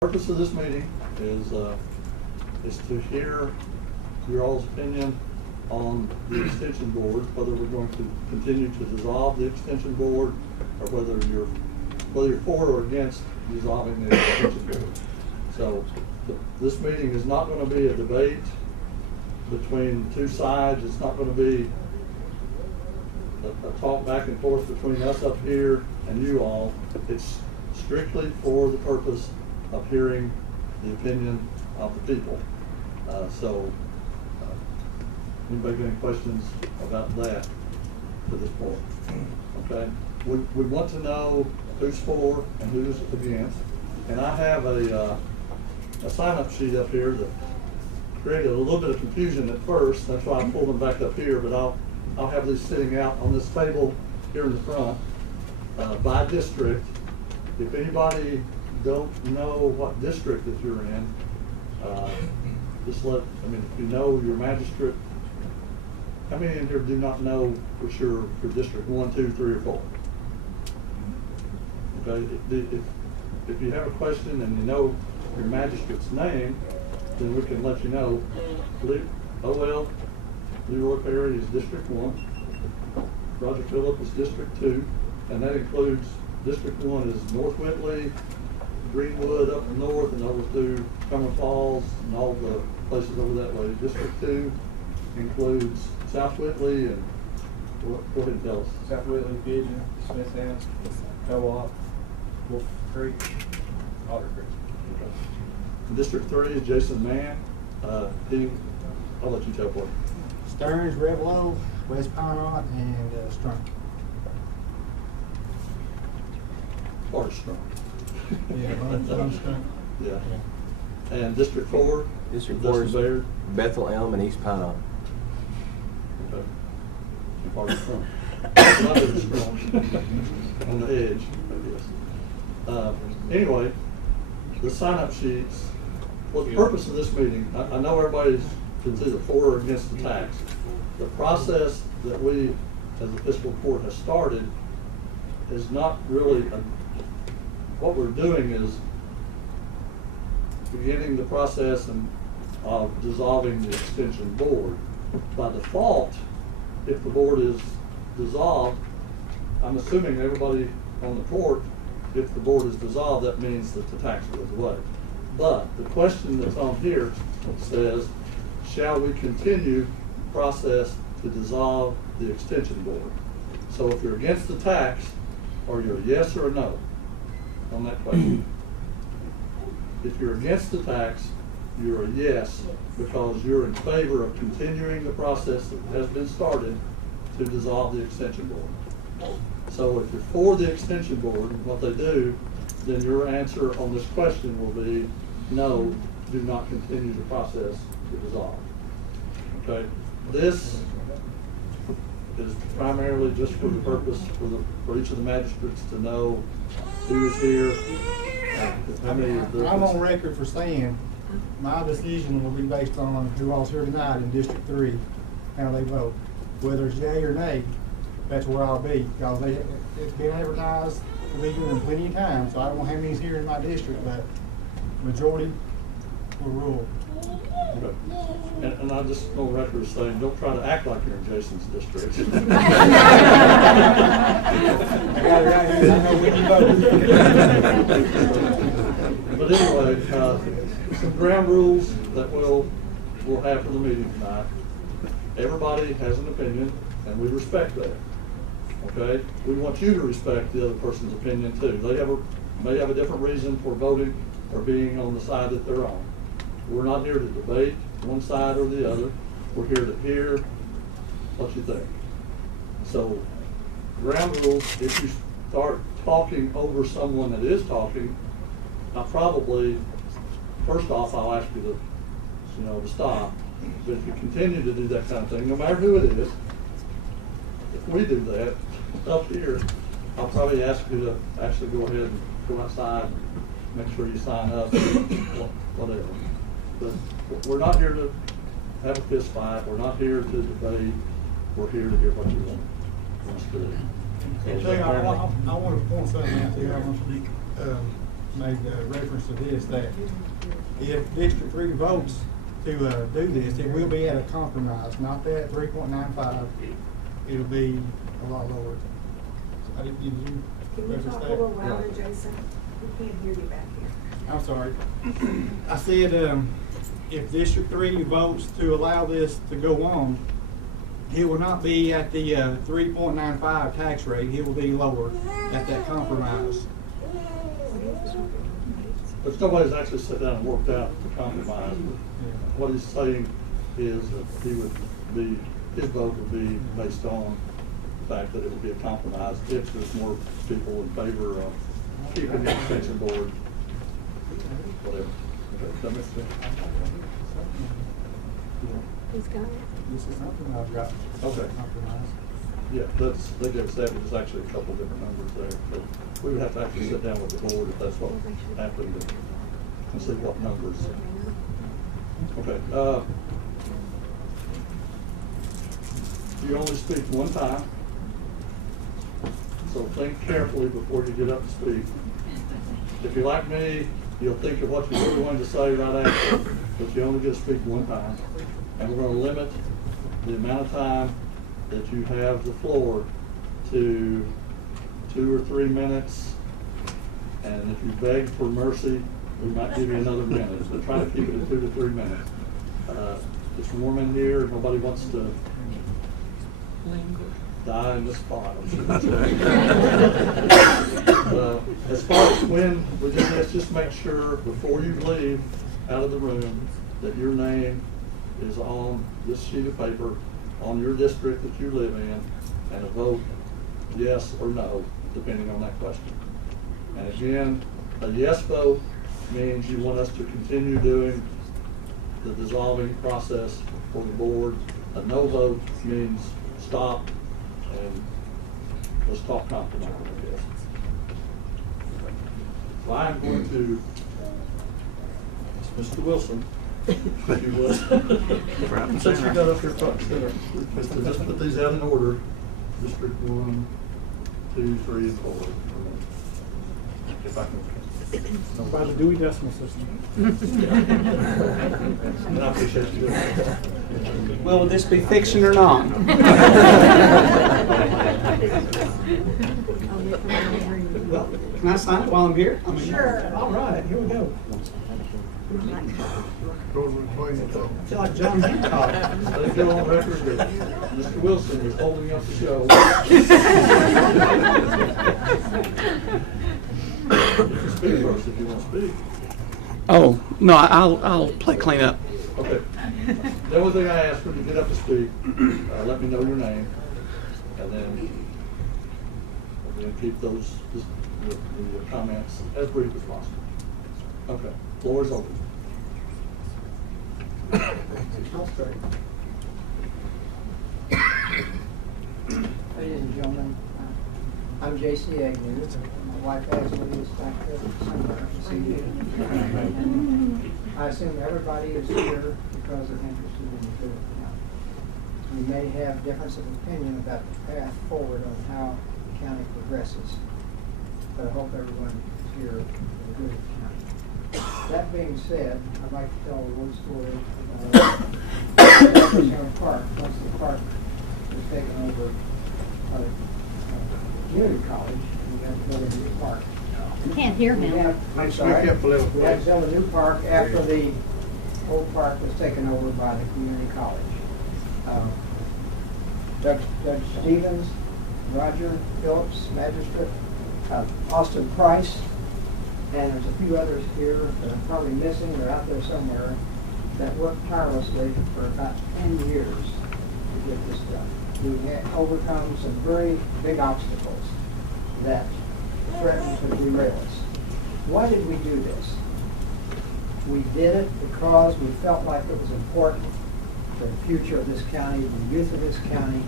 Purpose of this meeting is to hear your all's opinion on the extension board, whether we're going to continue to dissolve the extension board or whether you're for or against dissolving the extension board. So this meeting is not going to be a debate between two sides. It's not going to be a talk back and forth between us up here and you all. It's strictly for the purpose of hearing the opinion of the people. Anybody got any questions about that to this point? Okay. We want to know who's for and who's against. And I have a sign-up sheet up here that created a little bit of confusion at first. That's why I pulled them back up here. But I'll have these sitting out on this table here in the front by district. If anybody don't know what district that you're in, if you know your magistrate, how many in here do not know for sure for district 1, 2, 3, or 4? Okay, if you have a question and you know your magistrate's name, then we can let you know. Leroy Perry is district 1, Roger Phillip is district 2, and that includes district 1 is North Whitley, Greenwood up north and over through Cumberland Falls and all the places over that way. District 2 includes South Whitley and go ahead and tell us. South Whitley, Pigeon, Smithtown, Co-op, Wolf Creek, Otter Creek. Okay. District 3 is Jason Mann. I'll let you tell for it. Stearns, Revelo, West Pinot, and Strunk. Part of Strong. Yeah, Strunk. Yeah. And District 4? District 4 is Baird. Bethel, Elm, and East Pinot. Okay. Part of Strong. Not really strong. On the edge, I guess. Anyway, the sign-up sheets. Well, the purpose of this meeting, I know everybody's either for or against the tax. The process that we, as the fiscal court, has started is not really what we're doing is beginning the process of dissolving the extension board. By default, if the board is dissolved, I'm assuming everybody on the court, if the board is dissolved, that means that the tax goes away. But the question that's on here says, shall we continue the process to dissolve the extension board? So if you're against the tax, are you a yes or a no on that question? If you're against the tax, you're a yes because you're in favor of continuing the process that has been started to dissolve the extension board. So if you're for the extension board and what they do, then your answer on this question will be no, do not continue the process to dissolve. Okay, this is primarily just for the purpose for each of the magistrates to know who is here. I'm on record for saying my decision will be based on who all's here tonight in District 3, how they vote. Whether it's yay or nay, that's where I'll be. Because it's been advertised to be doing plenty of time, so I don't know how many's here in my district, but majority will rule. Okay. And I just on record saying, don't try to act like you're in Jason's district. I got it right here. I know when you vote. But anyway, some ground rules that we'll have for the meeting tonight. Everybody has an opinion, and we respect that. Okay? We want you to respect the other person's opinion too. They may have a different reason for voting or being on the side that they're on. We're not here to debate one side or the other. We're here to hear what you think. So, ground rules, if you start talking over someone that is talking, first off, I'll ask you to stop. But if you continue to do that kind of thing, no matter who it is, if we do that up here, I'll probably ask you to actually go ahead and go outside, make sure you sign up, whatever. But we're not here to have a fist fight. We're not here to debate. We're here to hear what you want us to do. I want to point something out there. made reference to this, that if District 3 votes to do this, it will be at a compromise, not that 3.95. It'll be a lot lower. So, did you Can you reference talk a that? little louder, Jason? We can't hear you back here. I'm sorry. I said, if District 3 votes to allow this to go on, it will not be at the 3.95 tax rate. It will be lower at that compromise. But nobody's actually sat down and worked out the compromise. What he's saying is that his vote would be based on the fact that it would be a compromise if there's more people in favor of keeping the extension board, whatever. Okay, that makes sense. He's got it. This is something I've got. Okay. Compromise. Yeah, they gave us that, but there's actually a couple different numbers there. But we would have to actually sit down with the board if that's what happened and see what numbers. Okay, you only speak one time, so think carefully before you get up to speak. If you're like me, you'll think of what you really wanted to say right after, but you only get to speak one time. And we're going to limit the amount of time that you have the floor to 2 or 3 minutes. And if you beg for mercy, we might give you another minute, but try to keep it at 2 to 3 minutes. It's warm in here, nobody wants to die in this spot. As far as when, let's just make sure before you leave out of the room that your name is on this sheet of paper on your district that you live in, and a vote yes or no, depending on that question. And again, a yes vote means you want us to continue doing the dissolving process for the board. A no vote means stop and let's talk compromise, I guess. So I'm going to, Mr. Wilson, if you would, since you got up here front and center, just put these out in order. District 1, 2, 3, and 4. If I can. By the Dewey Decimal System. And I appreciate you doing that. Will this be fiction or not? Can I sign it while I'm here? I mean, Sure. All right, here we go. I feel like John Hancock. Let it go on record that Mr. Wilson is holding up the show. You can speak first if you want to speak. Oh, no, I'll play cleanup. Okay. The only thing I ask when you get up to speak, let me know your name, and then keep those the comments as brief as possible. Okay. Floor is open. Ladies and gentlemen, I'm J.C. Agnew. My wife Ashley is back there somewhere. I see you. And I assume everybody is here because they're interested in the Fiscal County. We may have difference of opinion about the path forward on how the county progresses, but I hope everyone is here for the good of the county. That being said, I'd like to tell a little story about Fiscal Park. Once the park was taken over by the community college, we had to build a new park. Can't hear We him. had to build a new park after the old park was taken over by the community college. Judge Stevens, Roger Phillips, magistrate, Austin Price, and there's a few others here that I'm probably missing. They're out there somewhere, that worked tirelessly for about 10 years to get this done. We had overcome some very big obstacles that threatened to derail us. Why did we do this? We did it because we felt like it was important for the future of this county, the youth of this county,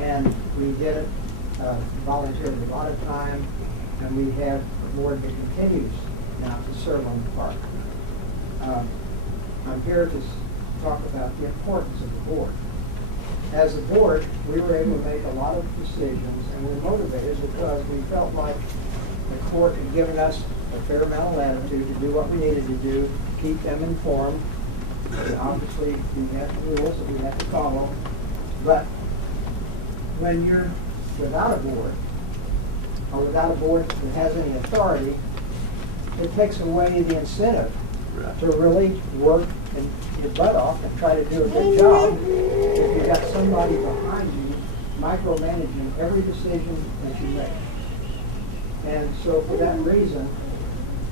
and we did it, volunteered a lot of time, and we have a board that continues now to serve on the park. I'm here to talk about the importance of the board. As a board, we were able to make a lot of decisions, and we were motivated because we felt like the court had given us a fair amount of latitude to do what we needed to do, keep them informed. And obviously, we have the rules that we have to follow. But when you're without a board, or without a board that has any authority, it takes away the incentive to really work and your butt off and try to do a good job if you've got somebody behind you micromanaging every decision that you make. And so for that reason,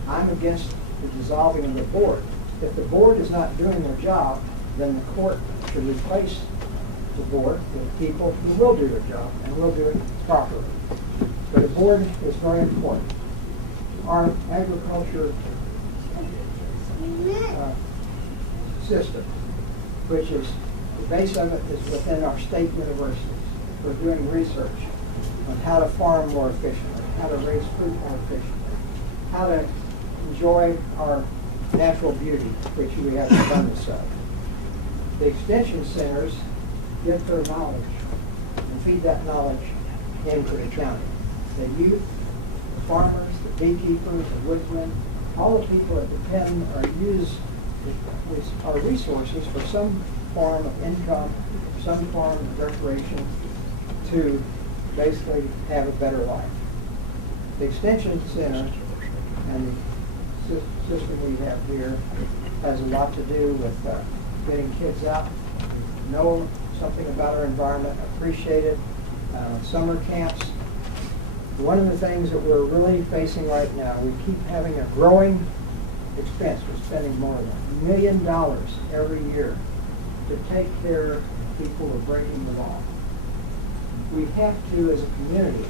I'm against the dissolving of the board. If the board is not doing their job, then the court should replace the board with people who will do their job and will do it properly. But a board is very important. Our agriculture system, which is, the base of it is within our state universities. We're doing research on how to farm more efficiently, how to raise fruit more efficiently, how to enjoy our natural beauty, which we have abundance of. The extension centers get their knowledge and feed that knowledge into the county. The youth, the farmers, the beekeepers, the woodmen, all the people that depend or use our resources for some form of income, some form of recreation to basically have a better life. The extension center and the system we have here has a lot to do with getting kids out, know something about our environment, appreciate it, summer camps. One of the things that we're really facing right now, we keep having a growing expense. We're spending more than $1 million every year to take care of people who are breaking the law. We have to, as a community,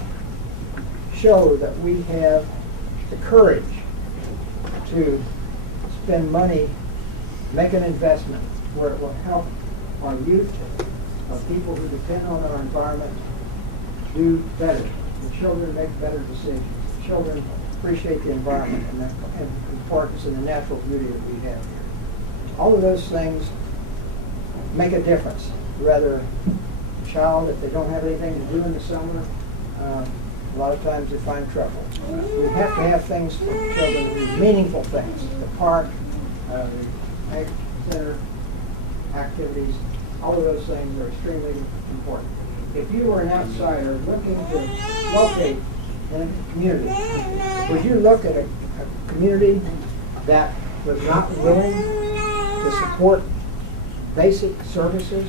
show that we have the courage to spend money, make an investment where it will help our youth, our people who depend on our environment, do better. The children make better decisions. The children appreciate the environment and the importance and the natural beauty that we have here. All of those things make a difference. Rather, a child, if they don't have anything to do in the summer, a lot of times they find trouble. We have to have things for children, meaningful things. The park, the ag center activities, all of those things are extremely important. If you were an outsider looking to locate in a community, would you look at a community that was not willing to support basic services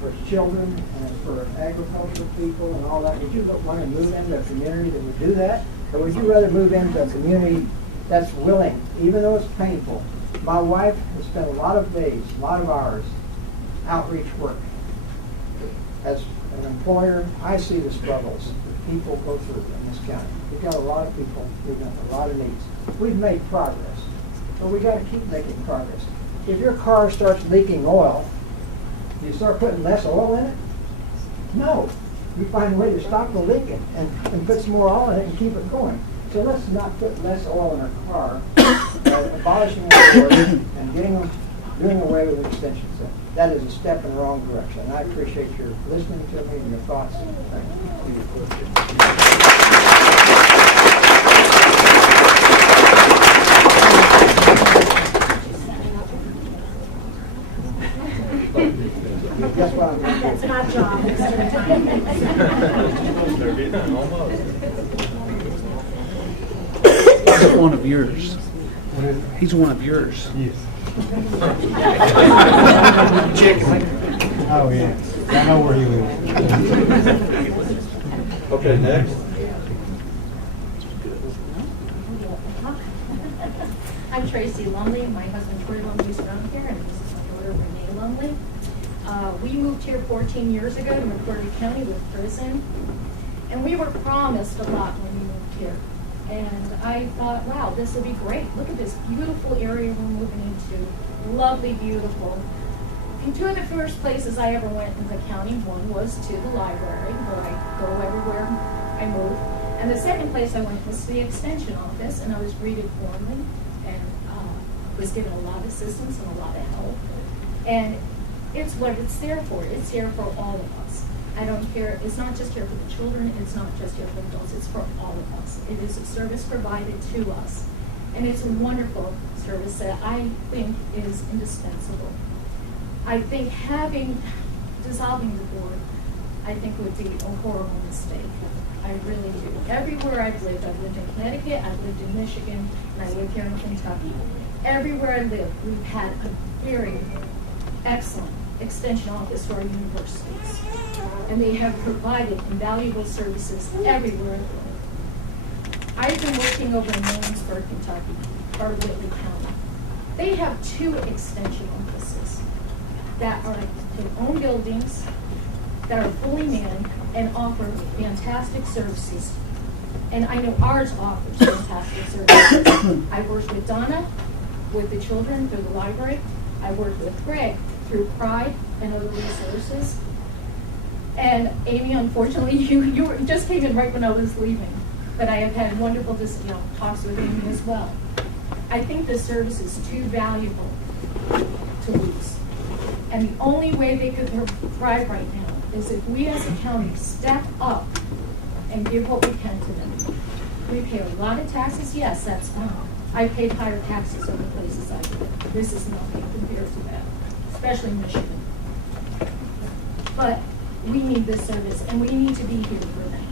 for children and for agricultural people and all that? Would you want to move into a community that would do that? Or would you rather move into a community that's willing, even though it's painful? My wife has spent a lot of days, a lot of hours, outreach work. As an employer, I see the struggles that people go through in this county. We've got a lot of people, we've got a lot of needs. We've made progress, but we've got to keep making progress. If your car starts leaking oil, do you start putting less oil in it? No. We find a way to stop the leaking and put some more oil in it and keep it going. So let's not put less oil in our car, abolishing the board and doing away with the extension center. That is a step in the wrong direction. And I appreciate your listening to me and your thoughts. Thank you. Guess what I'm going to do? That's my job. He's one of yours. He's one of yours. Yes. Oh, yeah. I know where he lives. Okay, next. I'm Tracy Lumley. My husband Troy Lumley is around here, and this is my daughter Renee Lumley. We moved here 14 years ago to McCreary County with prison, and we were promised a lot when we moved here. And I thought, wow, this will be great. Look at this beautiful area we're moving into. Lovely, beautiful. And two of the first places I ever went in the county, one was to the library, where I go everywhere I move. And the second place I went was to the extension office, and I was greeted warmly and was given a lot of assistance and a lot of help. And it's what it's there for. It's here for all of us. I don't care. It's not just here for the children. It's not just here for adults. It's for all of us. It is a service provided to us. And it's a wonderful service that I think is indispensable. I think dissolving the board, I think would be a horrible mistake. I really do. Everywhere I've lived in Connecticut, I've lived in Michigan, and I live here in Kentucky. Everywhere I live, we've had a very excellent extension office to our universities. And they have provided invaluable services everywhere I live. I've been working over in Williamsburg, Kentucky, part of Whitley County. They have 2 extension offices that are their own buildings, that are fully manned, and offer fantastic services. And I know ours offers fantastic services. I worked with Donna, with the children through the library. I worked with Greg through Pride and other resources. And Amy, unfortunately, you just came in right when I was leaving. But I have had wonderful talks with Amy as well. I think this service is too valuable to lose. And the only way they could thrive right now is if we as a county step up and give what we can to them. We pay a lot of taxes, yes, that's fine. I paid higher taxes over places I live. This is nothing compared to that, especially Michigan. But we need this service, and we need to be here for them.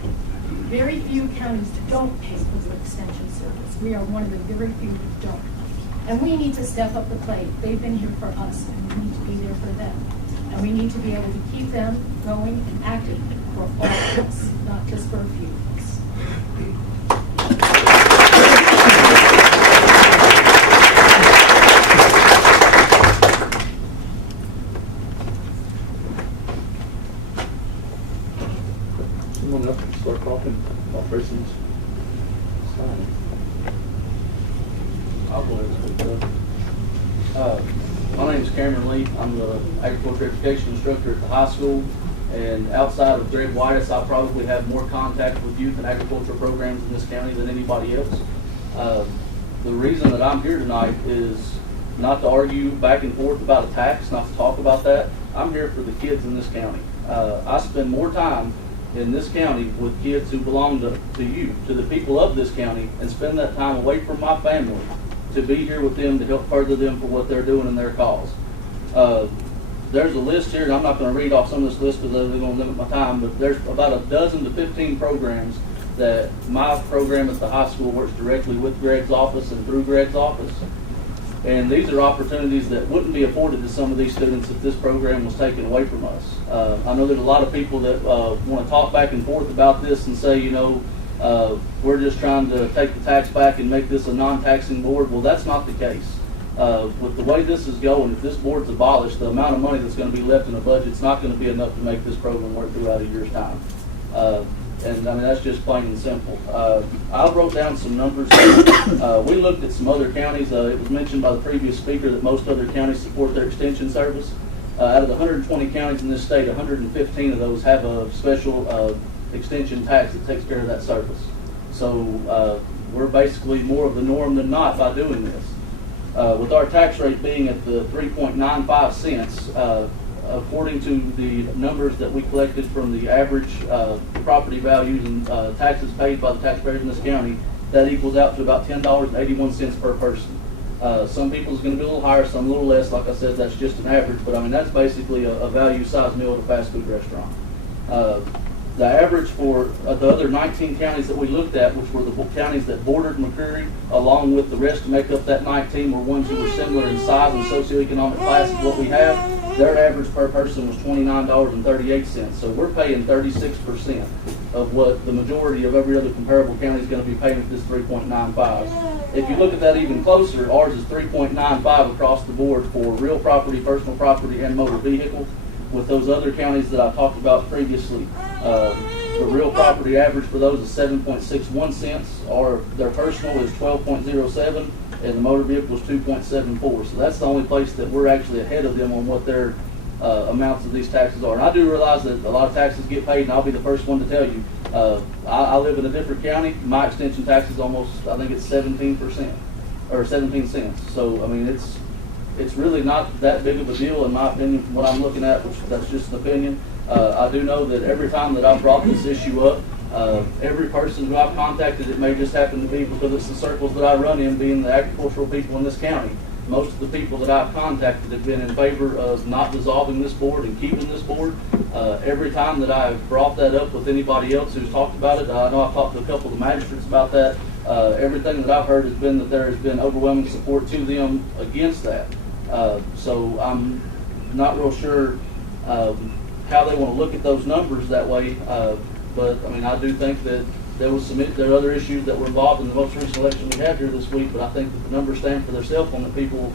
Very few counties don't pay for the extension service. We are one of the very few who don't. And we need to step up the plate. They've been here for us, and we need to be there for them. And we need to be able to keep them going and active for all of us, not just for a few of us. Someone else can start talking about Grayson's sign. I'll go ahead and speak up. My name is Cameron Lee. I'm the agriculture education instructor at the high school. And outside of Greg Whitus, I probably have more contact with youth and agricultural programs in this county than anybody else. The reason that I'm here tonight is not to argue back and forth about a tax, not to talk about that. I'm here for the kids in this county. I spend more time in this county with kids who belong to you, to the people of this county, and spend that time away from my family to be here with them to help further them for what they're doing in their cause. There's a list here, and I'm not going to read off some of this list because they're going to limit my time, but there's about a dozen to 15 programs that my program at the high school works directly with Greg's office and through Greg's office. And these are opportunities that wouldn't be afforded to some of these students if this program was taken away from us. I know there's a lot of people that want to talk back and forth about this and say, we're just trying to take the tax back and make this a non-taxing board. Well, that's not the case. With the way this is going, if this board's abolished, the amount of money that's going to be left in the budget is not going to be enough to make this program work throughout a year's time. And I mean, that's just plain and simple. I wrote down some numbers. We looked at some other counties. It was mentioned by the previous speaker that most other counties support their extension service. Out of the 120 counties in this state, 115 of those have a special extension tax that takes care of that service. So we're basically more of the norm than not by doing this. With our tax rate being at the 3.95 cents, according to the numbers that we collected from the average property values and taxes paid by the taxpayers in this county, that equals out to about $10.81 per person. Some people's going to be a little higher, some a little less. Like I said, that's just an average, but I mean that's basically a value-sized meal at a fast food restaurant. The average for the other 19 counties that we looked at, which were the counties that bordered McCreary, along with the rest to make up that 19, were ones who were similar in size and socioeconomic class as what we have. Their average per person was $29.38. So we're paying 36% of what the majority of every other comparable county is going to be paying at this 3.95. If you look at that even closer, ours is 3.95 across the board for real property, personal property, and motor vehicle. With those other counties that I talked about previously, the real property average for those is 7.61 cents, or their personal is 12.07, and the motor vehicle is 2.74. So that's the only place that we're actually ahead of them on what their amounts of these taxes are. And I do realize that a lot of taxes get paid, and I'll be the first one to tell you. I live in a different county. My extension tax is almost, I think it's 17%, or 17 cents. So, I mean, it's really not that big of a deal in my opinion from what I'm looking at, which that's just an opinion. I do know that every time that I've brought this issue up, Every person who I've contacted, it may just happen to be because it's the circles that I run in, being the agricultural people in this county. Most of the people that I've contacted have been in favor of not dissolving this board and keeping this board. Every time that I've brought that up with anybody else who's talked about it, I know I've talked to a couple of the magistrates about that. Everything that I've heard has been that there has been overwhelming support to them against that. So I'm not real sure how they want to look at those numbers that way. But I mean, I do think that there are other issues that were involved in the most recent election we had here this week, but I think that the numbers stand for themselves on that people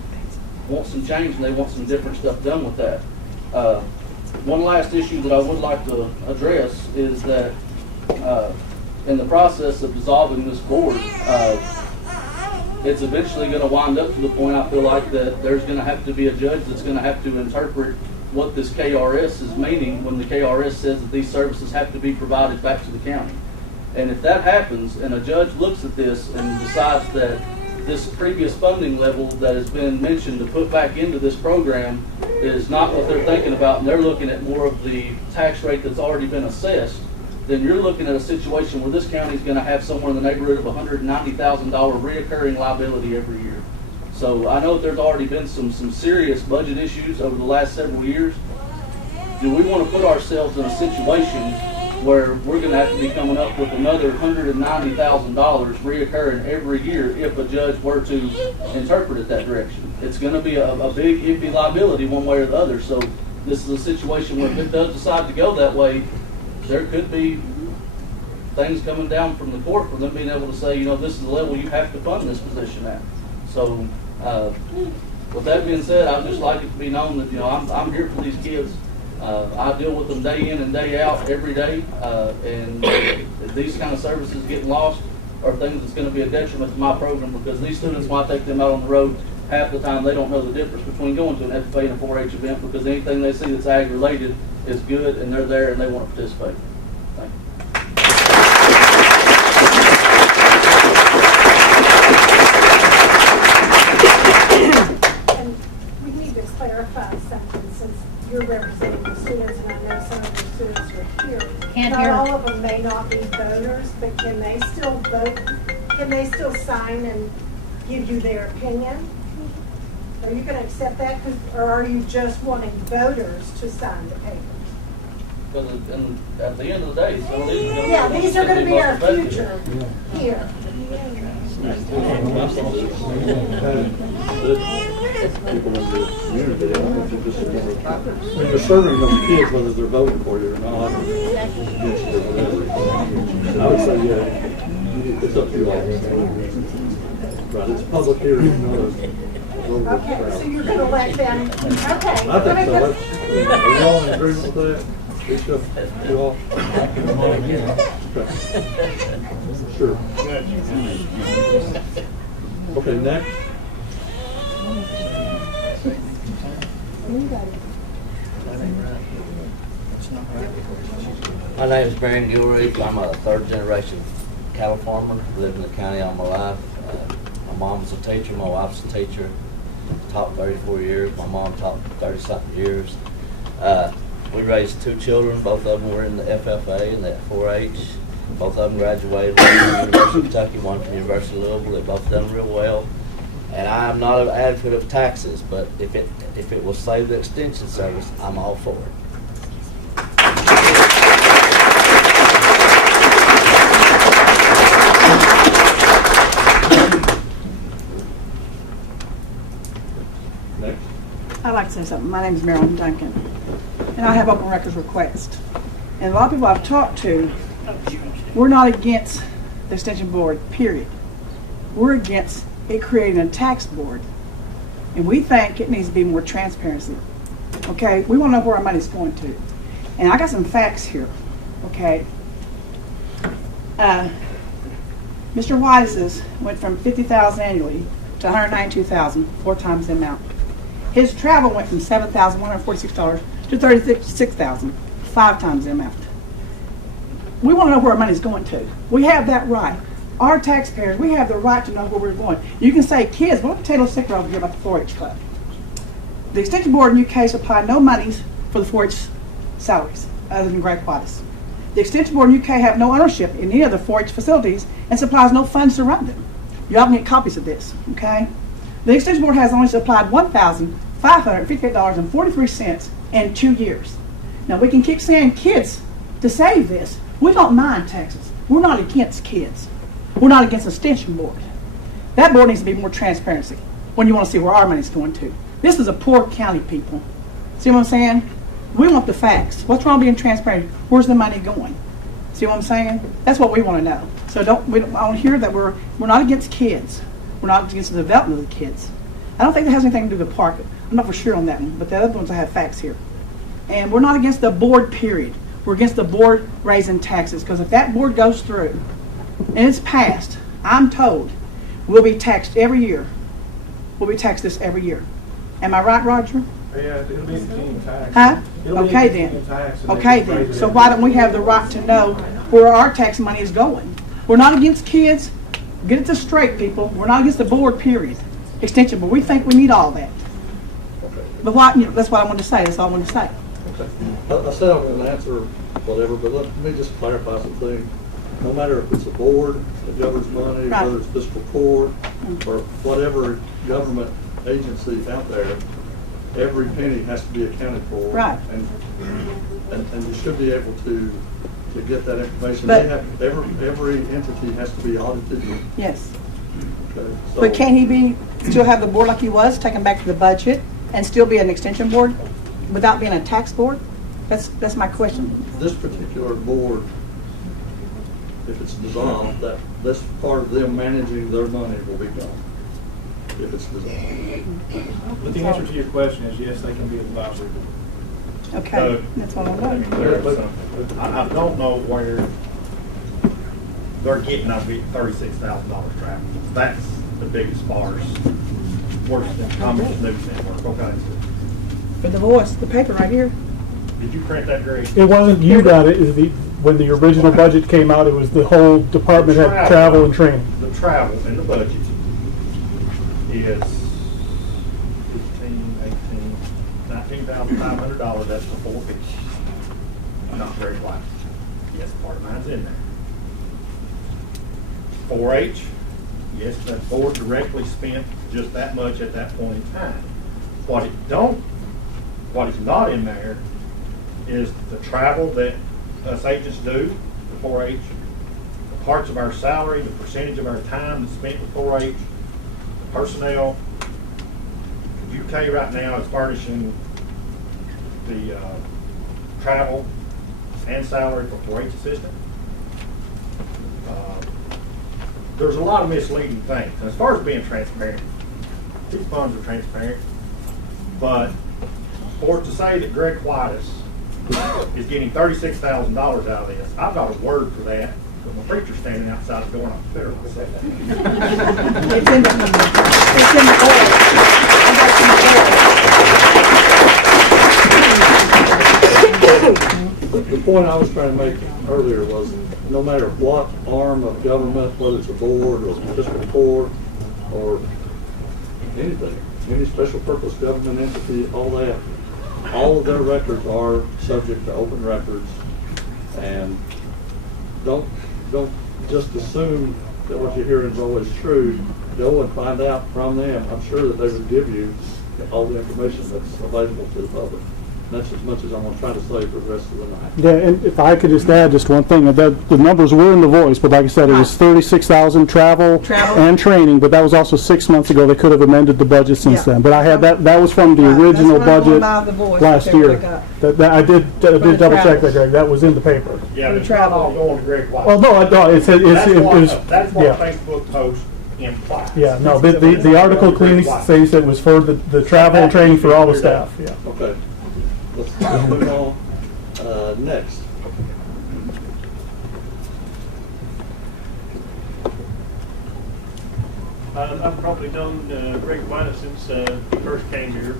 want some change and they want some different stuff done with that. One last issue that I would like to address is that in the process of dissolving this board, it's eventually going to wind up to the point, I feel like, that there's going to have to be a judge that's going to have to interpret what this KRS is meaning when the KRS says that these services have to be provided back to the county. And if that happens and a judge looks at this and decides that this previous funding level that has been mentioned to put back into this program is not what they're thinking about, and they're looking at more of the tax rate that's already been assessed, then you're looking at a situation where this county is going to have somewhere in the neighborhood of $190,000 reoccurring liability every year. So I know that there's already been some serious budget issues over the last several years. Do we want to put ourselves in a situation where we're going to have to be coming up with another $190,000 reoccurring every year if a judge were to interpret it that direction? It's going to be a big iffy liability one way or the other. So this is a situation where if it does decide to go that way, there could be things coming down from the court for them being able to say, you know, this is the level you have to fund this position at. So with that being said, I'd just like it to be known that, you know, I'm here for these kids. I deal with them day in and day out every day, and these kind of services getting lost are things that's going to be a detriment to my program, because these students, when I take them out on the road, half the time they don't know the difference between going to an FFA and a 4-H event, because anything they see that's ag related is good and they're there and they want to participate. Thank you. And we need to clarify something, since you're representing the students, and I know some of the students are here. Can't Not hear. all of them may not be voters, but can they still vote? Can they still sign and give you their opinion? Are you going to accept that, or are you just wanting voters to sign the paper? Because at the end of the day, some of these are going to Yeah, be these are going to be our most effective. future here. When you're serving those kids, whether they're voting for you or not, I would say, yeah, it's up to you all. Right, it's a public hearing, not a vote. Okay, so you're going to let them, okay. I think so. Are you all in agreement with that? It's up to you all. Okay. Sure. Okay, next. My name is Marion Gilreath. I'm a third-generation cattle farmer. Lived in the county all my life. My mom was a teacher. My wife's a teacher. Taught 34 years. My mom taught 30-something years. We raised 2 children. Both of them were in the FFA and the 4-H. Both of them graduated, one from University of Kentucky, one from University of Louisville. They've both done real well. And I'm not an advocate of taxes, but if it will save the extension service, I'm all for it. Next. I'd like to say something. My name is Marilyn Duncan, and I have open records request. And a lot of people I've talked to, we're not against the extension board, period. We're against it creating a tax board, and we think it needs to be more transparency. Okay, we want to know where our money's going to, and I got some facts here. Okay, Mr. Wise's went from $50,000 annually to $192,000, 4 times the amount. His travel went from $7,146 to $36,000, 5 times the amount. We want to know where our money's going to. We have that right. Our taxpayers, we have the right to know where we're going. You can say, kids, what a potato sticker over here about the 4-H club. The Extension Board in UK supply no monies for the 4-H salaries other than grade quotas. The Extension Board in UK have no ownership in any of the 4-H facilities and supplies no funds to run them. You all can get copies of this, okay? The Extension Board has only supplied $1,558.43 in 2 years. Now, we can keep saying kids to save this. We don't mind taxes. We're not against kids. We're not against the Extension Board. That board needs to be more transparency when you want to see where our money's going to. This is a poor county, people. See what I'm saying? We want the facts. What's wrong being transparent? Where's the money going? See what I'm saying? That's what we want to know. So I don't hear that we're not against kids. We're not against the development of the kids. I don't think that has anything to do with the park. I'm not for sure on that one, but the other ones I have facts here. And we're not against the board, period. We're against the board raising taxes, because if that board goes through and it's passed, I'm told we'll be taxed every year. We'll be taxed this every year. Am I right, Roger? Yeah, it'll be a continuing tax. Huh? It'll be Okay a then. continuing tax, and they Okay just raise then. it So every why year. don't we have the right to know where our tax money is going? We're not against kids. Get it to straight, people. We're not against the board, period. Extension, but we think we need all that. But why? You know, that's what I wanted to say. That's all I wanted to say. Okay. I said I'm going to answer whatever, but let me just clarify something. No matter if it's a board that governs money, Right. whether it's fiscal court, or whatever government agency out there, every penny has to be accounted for. Right. And you should be able to get that information. But- They have, every entity has to be audited. Yes. Okay, so But can he still have the board like he was, taken back to the budget, and still be an extension board without being a tax board? That's my question. This particular board, if it's dissolved, that this part of them managing their money will be gone. If it's dissolved. But the answer to your question is yes, they can be advisory. Okay, that's what I Let me want. clear up something. I don't know where they're getting up to $36,000 travel. That's the biggest farce, worse than Commerce News Network. Okay. For the Voice, the paper right here. Did you print that, Greg? It wasn't you got it. When the original budget came out, it was the whole department had travel and training. The travel in the budget is $19,500. That's the full fee. Not very wide. Yes, part of mine's in there. 4-H, yes, that board directly spent just that much at that point in time. What is not in there is the travel that us agents do for 4-H, the parts of our salary, the percentage of our time that's spent with 4-H, the personnel. UK right now is furnishing the travel and salary for 4-H assistant. There's a lot of misleading things. As far as being transparent, these funds are transparent, but for it to say that Greg Whitus is getting $36,000 out of this, I've got a word for that, but my preacher's standing outside the door and I'm better not say that. It's in the board. The point I was trying to make earlier was no matter what arm of government, whether it's a board or fiscal court or anything, any special purpose government entity, all that, all of their records are subject to open records. And don't just assume that what you're hearing is always true. Go and find out from them. I'm sure that they would give you all the information that's available to the public. That's as much as I'm going to try to say for the rest of the night. Yeah, and if I could just add just one thing, that the numbers were in the Voice, but like I said, it was 36,000 travel and training, but that was also 6 months ago. They could have amended the budget since then. But I had that was from the Right, original that's what I'm going budget by the Voice, last what they year. got. I did double check travels. that, Greg. That was in the paper. Yeah, The but it's not travel. all going to Greg Whitus. Well, no, it said That's what yeah. Facebook post implies. Yeah, no, the article clearly says it was for the travel and training for all the staff. Yeah. Okay. Let's move on. Next. I've probably known Greg Whitus since he first came here.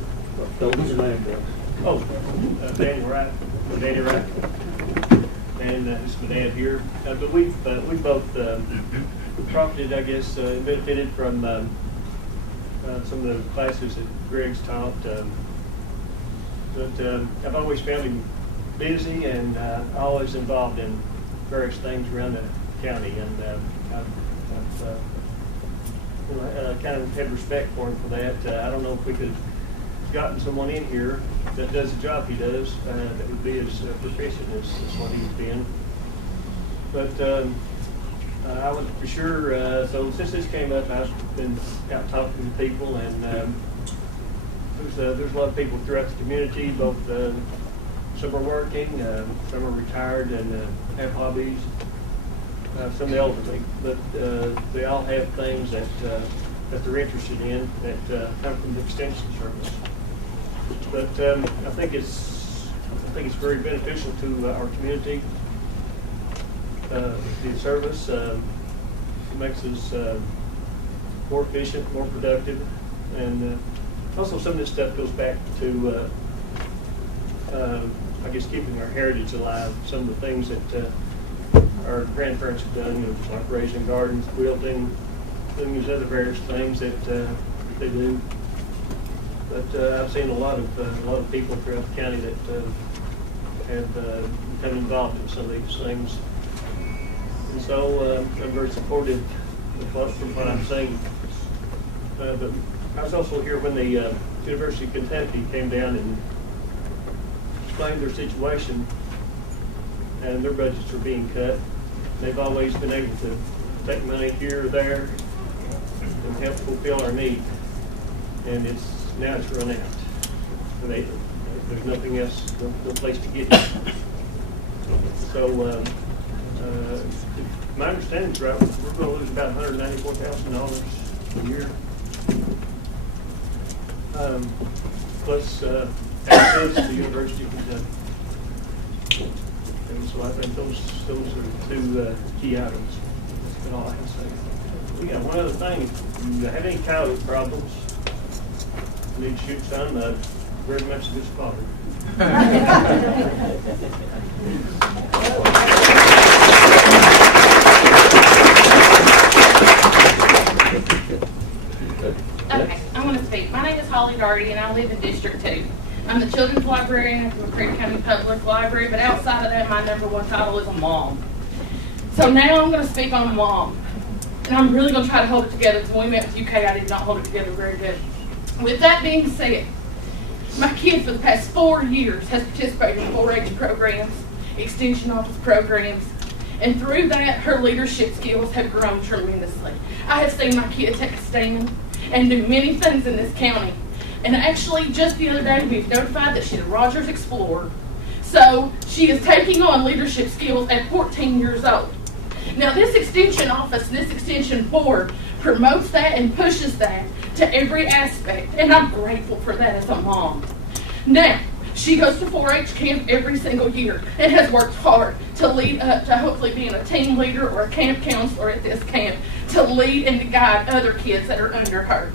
Tell us your name, Bill. Oh, Danny Wright, Danny Wright, and this is my dad here. But we've both profited, I guess, and benefited from some of the classes that Greg's taught. But I've always found him busy and always involved in various things around the county, and I've kind of had respect for him for that. I don't know if we could have gotten someone in here that does the job he does, that would be as proficient as what he's been. But I was for sure, so since this came up, I've been out talking to people, and there's a lot of people throughout the community, both some are working, some are retired and have hobbies, some the elderly, but they all have things that they're interested in that come from the extension service. But I think it's very beneficial to our community. The service makes us more efficient, more productive, and also some of this stuff goes back to I guess keeping our heritage alive. Some of the things that our grandparents have done, like raising gardens, quilting, doing these other various things that they do. But I've seen a lot of people throughout the county that have become involved in some of these things, and so I'm very supportive of what I'm saying. But I was also here when the University of Kentucky came down and explained their situation, and their budgets are being cut. They've always been able to take money here or there and help fulfill our need, and now it's run out. There's nothing else, no place to get it. So, if my understanding is right, we're going to lose about $194,000 a year. Plus access to the University of Kentucky. And so I think those are the two key items. That's all I can say. We got one other thing. If you have any childhood problems, you need to shoot some, very much a good father. Okay, I'm going to speak. My name is Holly Darty, and I live in District 2. I'm the children's librarian at the McCreary County Public Library, but outside of that, my #1 title is a mom. So now I'm going to speak on a mom, and I'm really going to try to hold it together, because when we met with UK, I did not hold it together very good. With that being said, my kid for the past 4 years has participated in 4-H programs, extension office programs, and through that, her leadership skills have grown tremendously. I have seen my kid take a stand and do many things in this county. And actually, just the other day, we've notified that she's a Rogers Explorer. So she is taking on leadership skills at 14 years old. Now, this extension office, this extension board promotes that and pushes that to every aspect, and I'm grateful for that as a mom. Now, she goes to 4-H camp every single year and has worked hard to lead up to hopefully being a team leader or a camp counselor at this camp to lead and to guide other kids that are under her.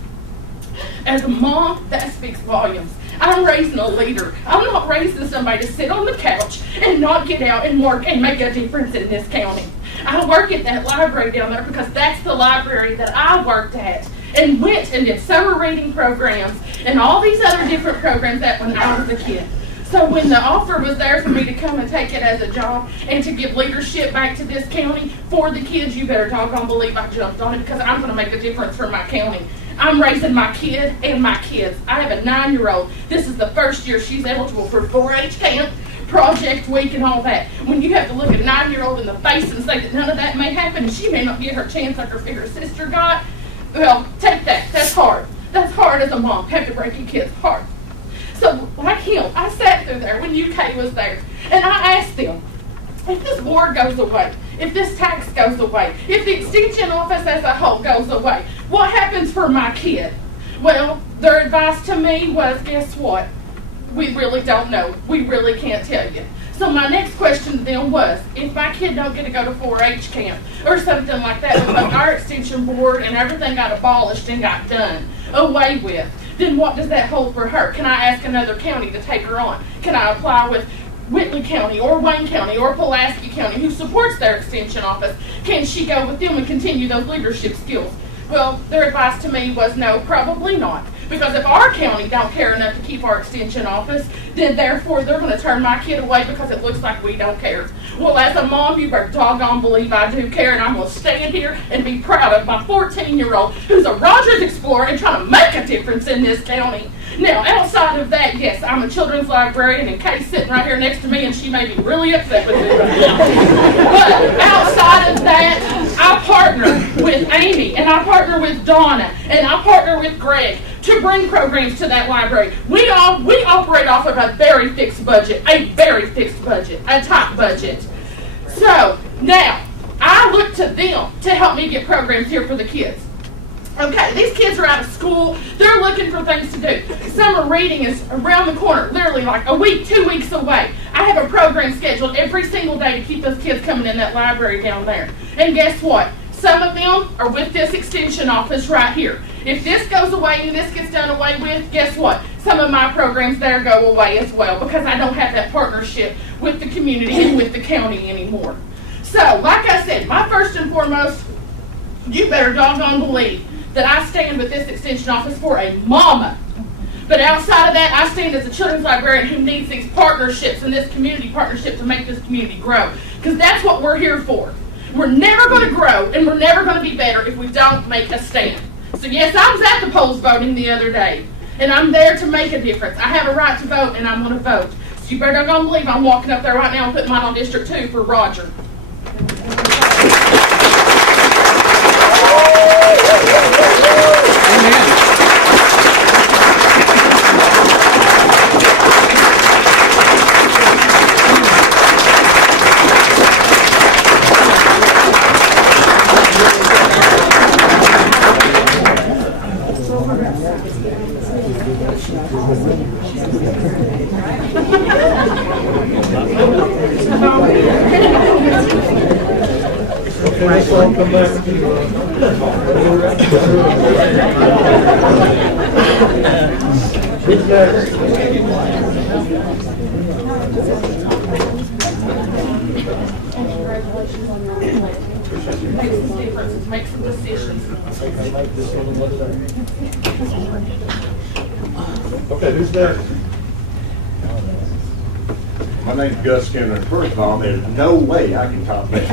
As a mom, that speaks volumes. I'm raising a leader. I'm not raising somebody to sit on the couch and not get out and work and make a difference in this county. I work at that library down there because that's the library that I worked at and went and did summer reading programs and all these other different programs that when I was a kid. So when the offer was there for me to come and take it as a job and to give leadership back to this county for the kids, you better doggone believe I jumped on it because I'm going to make a difference for my county. I'm raising my kid and my kids. I have a 9-year-old. This is the first year she's eligible for 4-H camp, project week, and all that. When you have to look a 9-year-old in the face and say that none of that may happen and she may not get her chance like her bigger sister got, well, take that. That's hard. That's hard as a mom, have to break your kid's heart. So like him, I sat through there when UK was there, and I asked them, if this board goes away, if this tax goes away, if the extension office as a whole goes away, what happens for my kid? Well, their advice to me was, guess what? We really don't know. We really can't tell you. So my next question to them was, if my kid don't get to go to 4-H camp or something like that, because our extension board and everything got abolished and got done away with, then what does that hold for her? Can I ask another county to take her on? Can I apply with Whitley County or Wayne County or Pulaski County who supports their extension office? Can she go with them and continue those leadership skills? Well, their advice to me was no, probably not. Because if our county don't care enough to keep our extension office, then therefore they're going to turn my kid away because it looks like we don't care. Well, as a mom, you better doggone believe I do care, and I'm going to stand here and be proud of my 14-year-old who's a Rogers Explorer and trying to make a difference in this county. Now, outside of that, yes, I'm a children's librarian, and Kay's sitting right here next to me, and she may be really upset with me right now. But outside of that, I partner with Amy, and I partner with Donna, and I partner with Greg to bring programs to that library. We operate off of a very fixed budget, a tight budget. So, now, I look to them to help me get programs here for the kids. Okay, these kids are out of school. They're looking for things to do. Summer reading is around the corner, literally like a week, 2 weeks away. I have a program scheduled every single day to keep those kids coming in that library down there. And guess what? Some of them are with this extension office right here. If this goes away and this gets done away with, guess what? Some of my programs there go away as well because I don't have that partnership with the community and with the county anymore. So, like I said, my first and foremost, you better doggone believe that I stand with this extension office for a mama. But outside of that, I stand as a children's librarian who needs these partnerships and this community partnership to make this community grow. Because that's what we're here for. We're never going to grow and we're never going to be better if we don't make a stand. So yes, I was at the polls voting the other day. And I'm there to make a difference. I have a right to vote and I'm going to vote. So you better not believe I'm walking up there right now and putting mine on District 2 for Roger. Make some decisions. Okay, who's next? My name's Gus Skinner. First of all, there's no way I can top that.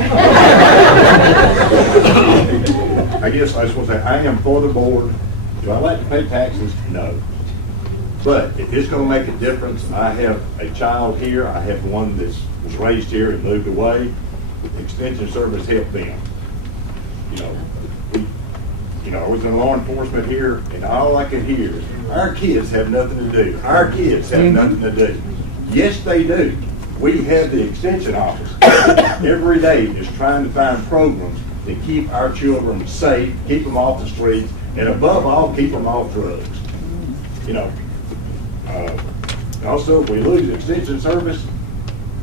I guess I just want to say, I am for the board. Do I like to pay taxes? No. But if it's going to make a difference, I have a child here. I have one that was raised here and moved away. The Extension Service helped them. I was in law enforcement here, and all I could hear is, our kids have nothing to do. Our kids have nothing to do. Yes, they do. We have the Extension Office every day is trying to find programs to keep our children safe, keep them off the streets, and above all, keep them off drugs. Also, if we lose Extension Service,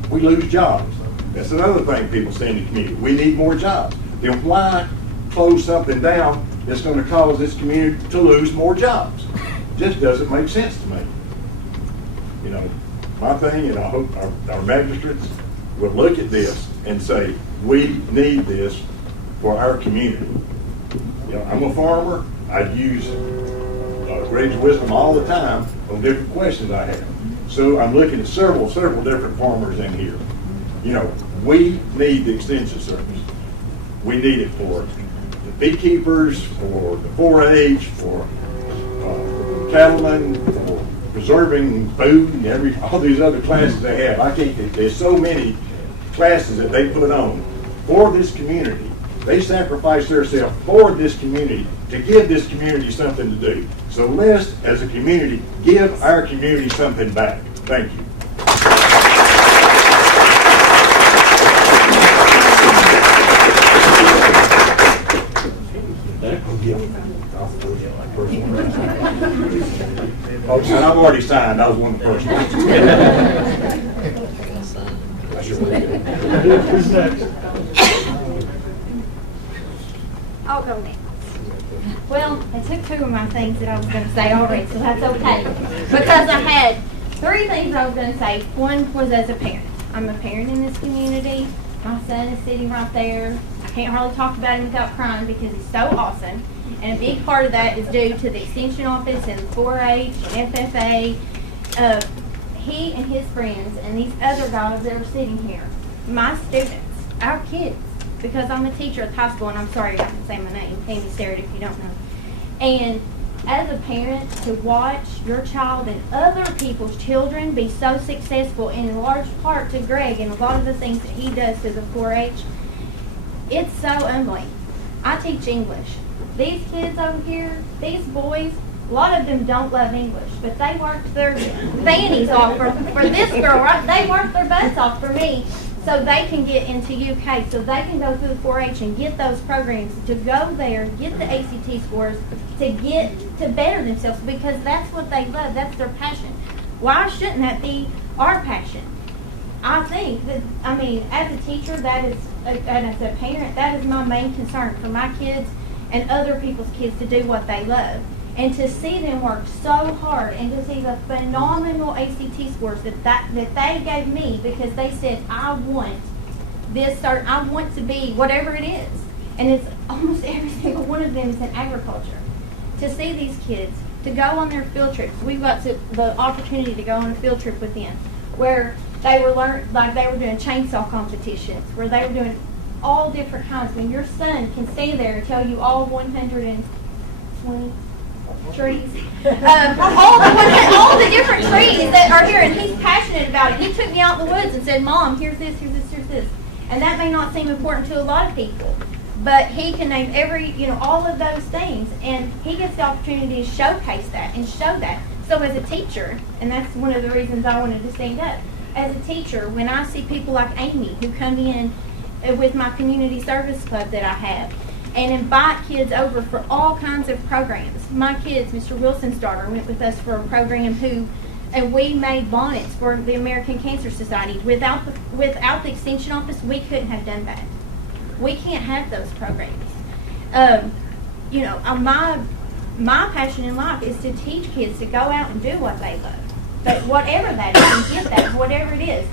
we lose jobs. That's another thing people say in the community. We need more jobs. Then why close something down that's going to cause this community to lose more jobs? Just doesn't make sense to me. My thing, and I hope our magistrates will look at this and say, we need this for our community. I'm a farmer. I use Greg's wisdom all the time on different questions I have. So I'm looking at several different farmers in here. We need the Extension Service. We need it for the beekeepers, for the 4-H, for cattlemen, for preserving food, and all these other classes they have. There's so many classes that they put on for this community. They sacrifice themselves for this community to give this community something to do. So let's, as a community, give our community something back. Thank you. And I've already signed. I was one of the first ones. Who's next? I'll go next. Well, I took two of my things that I was going to say already, so that's okay. Because I had three things I was going to say. One was as a parent. I'm a parent in this community. My son is sitting right there. I can't hardly talk about him without crying because he's so awesome. And a big part of that is due to the Extension Office and 4-H and FFA. He and his friends and these other guys that are sitting here, my students, our kids, because I'm a teacher at the high school, and I'm sorry I can say my name, Candy Starrett, if you don't know. And as a parent, to watch your child and other people's children be so successful, in large part to Greg and a lot of the things that he does to the 4-H, it's so humbling. I teach English. These kids over here, these boys, a lot of them don't love English, but they worked their fannies off for this girl, right? They worked their butts off for me so they can get into UK, so they can go through the 4-H and get those programs, to go there, get the ACT scores, to better themselves, because that's what they love, that's their passion. Why shouldn't that be our passion? I think that, I mean, as a teacher, that is, and as a parent, that is my main concern for my kids and other people's kids, to do what they love. And to see them work so hard, and to see the phenomenal ACT scores that they gave me, because they said, I want this, or I want to be whatever it is. And it's almost every single one of them is in agriculture. To see these kids, to go on their field trips. We've got the opportunity to go on a field trip with them, where they were they were doing chainsaw competitions, where they were doing all different kinds. When your son can stay there and tell you all 120 trees, all the different trees that are here, and he's passionate about it. He took me out in the woods and said, Mom, here's this, here's this, here's this. And that may not seem important to a lot of people, but he can name all of those things, and he gets the opportunity to showcase that and show that. So as a teacher, and that's one of the reasons I wanted to stand up, as a teacher, when I see people like Amy who come in with my community service club that I have, and invite kids over for all kinds of programs. My kids, Mr. Wilson's daughter, went with us for a program and we made bonnets for the American Cancer Society. Without the Extension Office, we couldn't have done that. We can't have those programs. My passion in life is to teach kids to go out and do what they love. But whatever that is, and get that, whatever it is.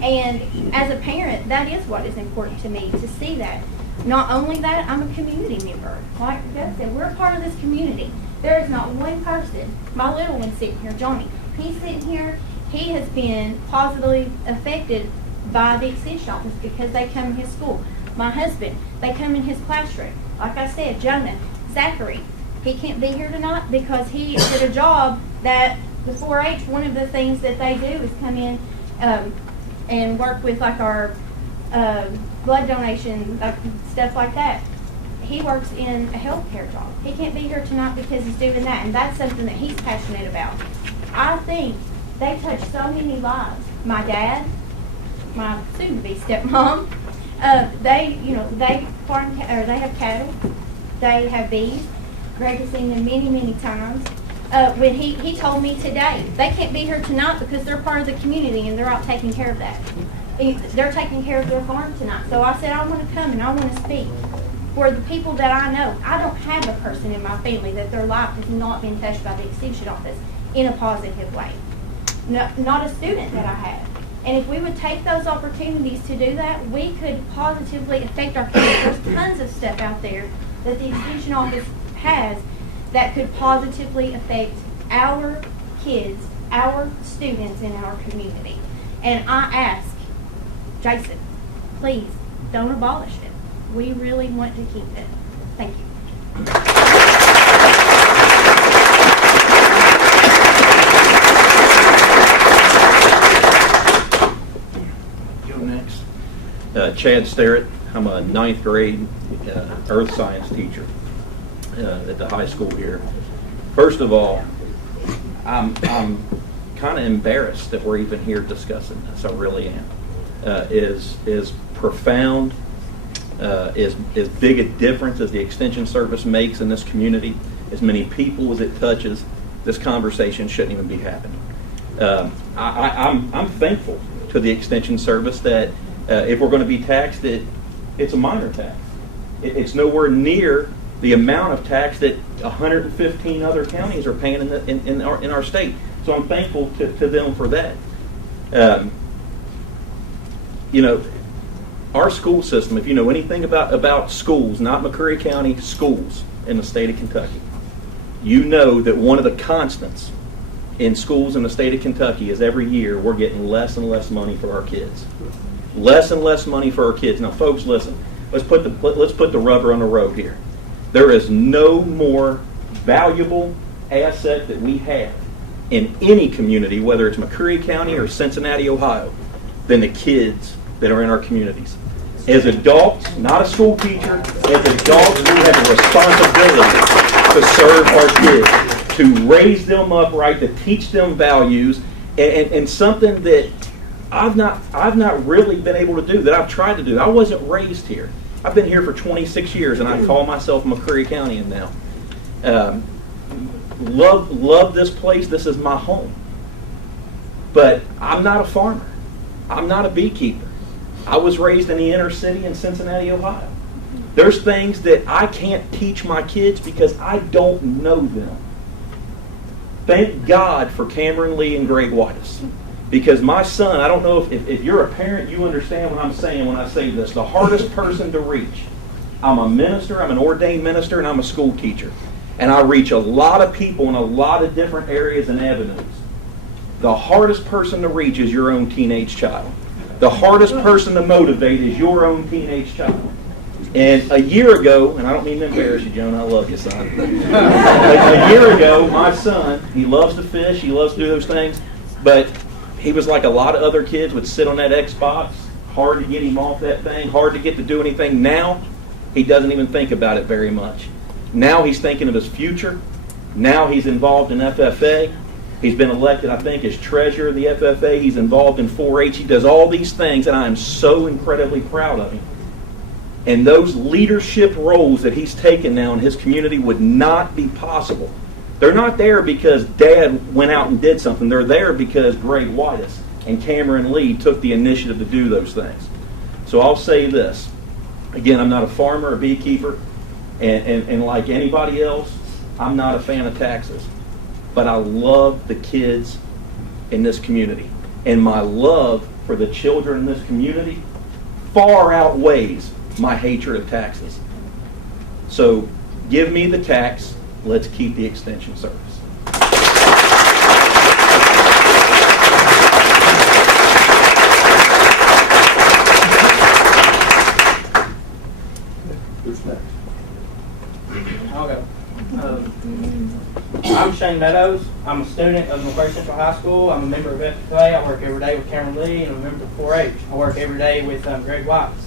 And as a parent, that is what is important to me, to see that. Not only that, I'm a community member. Like Doug said, we're a part of this community. There is not one person, my little one sitting here, Johnny, he's sitting here, he has been positively affected by the Extension Office because they come in his school. My husband, they come in his classroom. Like I said, Jonah, Zachary, he can't be here tonight because he did a job that the 4-H, one of the things that they do is come in and work with like our blood donation, stuff like that. He works in a healthcare job. He can't be here tonight because he's doing that, and that's something that he's passionate about. I think they touch so many lives. My dad, my soon-to-be stepmom, they farm, or they have cattle, they have bees. Greg has seen them many, many times. When he told me today, they can't be here tonight because they're part of the community and they're out taking care of that. They're taking care of their farm tonight. So I said, I want to come and I want to speak for the people that I know. I don't have a person in my family that their life has not been touched by the Extension Office in a positive way. No, not a student that I have. And if we would take those opportunities to do that, we could positively affect our community. There's tons of stuff out there that the Extension Office has that could positively affect our kids, our students in our community. And I ask, Jason, please don't abolish it. We really want to keep it. Thank you. Go next. Chad Starrett. I'm a 9th grade earth science teacher at the high school here. First of all, I'm kind of embarrassed that we're even here discussing this. I really am. Is profound, as big a difference as the Extension Service makes in this community, as many people as it touches, this conversation shouldn't even be happening. I'm thankful to the Extension Service that if we're going to be taxed, it's a minor tax. It's nowhere near the amount of tax that 115 other counties are paying in our state. So I'm thankful to them for that. our school system, if you know anything about schools, not McCreary County, schools in the state of Kentucky, you know that one of the constants in schools in the state of Kentucky is every year we're getting less and less money for our kids. Less and less money for our kids. Now, folks, listen. Let's put the rubber on the road here. There is no more valuable asset that we have in any community, whether it's McCreary County or Cincinnati, Ohio, than the kids that are in our communities. As adults, not a school teacher, as adults, we have a responsibility to serve our kids, to raise them up right, to teach them values, and something that I've not really been able to do, that I've tried to do. I wasn't raised here. I've been here for 26 years, and I call myself a McCreary Countian now. Love this place. This is my home. But I'm not a farmer. I'm not a beekeeper. I was raised in the inner city in Cincinnati, Ohio. There's things that I can't teach my kids because I don't know them. Thank God for Cameron Lee and Greg Whitus. Because my son, I don't know if you're a parent, you understand what I'm saying when I say this. The hardest person to reach. I'm a minister, I'm an ordained minister, and I'm a school teacher. And I reach a lot of people in a lot of different areas and avenues. The hardest person to reach is your own teenage child. The hardest person to motivate is your own teenage child. And a year ago, and I don't mean to embarrass you, Joan, I love you, son. A year ago, my son, he loves to fish, he loves to do those things, but he was like a lot of other kids, would sit on that Xbox, hard to get him off that thing, hard to get to do anything. Now, he doesn't even think about it very much. Now he's thinking of his future. Now he's involved in FFA. He's been elected, I think, as treasurer of the FFA. He's involved in 4-H. He does all these things, and I am so incredibly proud of him. And those leadership roles that he's taken now in his community would not be possible. They're not there because Dad went out and did something. They're there because Greg Whitus and Cameron Lee took the initiative to do those things. So I'll say this. Again, I'm not a farmer or beekeeper, and like anybody else, I'm not a fan of taxes. But I love the kids in this community. And my love for the children in this community far outweighs my hatred of taxes. So give me the tax. Let's keep the extension service. Who's next? I'll go. I'm Shane Meadows. I'm a student of McCreary Central High School. I'm a member of FFA. I work every day with Cameron Lee, and I'm a member of 4-H. I work every day with Greg Whitus.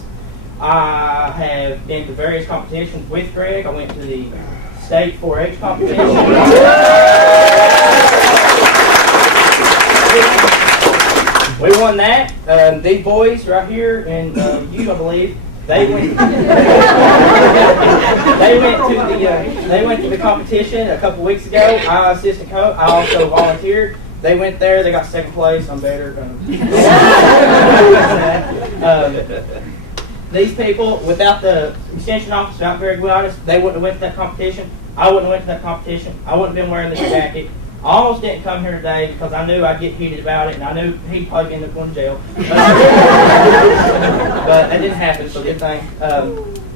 I have been to various competitions with Greg. I went to the state 4-H competition. We won that. These boys right here, and you, I believe, they went to the competition a couple weeks ago. I assistant coach. I also volunteered. They went there. They got second place. I'm better. These people, without the extension office, without Greg Whitus, they wouldn't have went to that competition. I wouldn't have went to that competition. I wouldn't have been wearing this jacket. I almost didn't come here today because I knew I'd get heated about it, and I knew he'd probably end up going to jail. But that didn't happen, so good thing.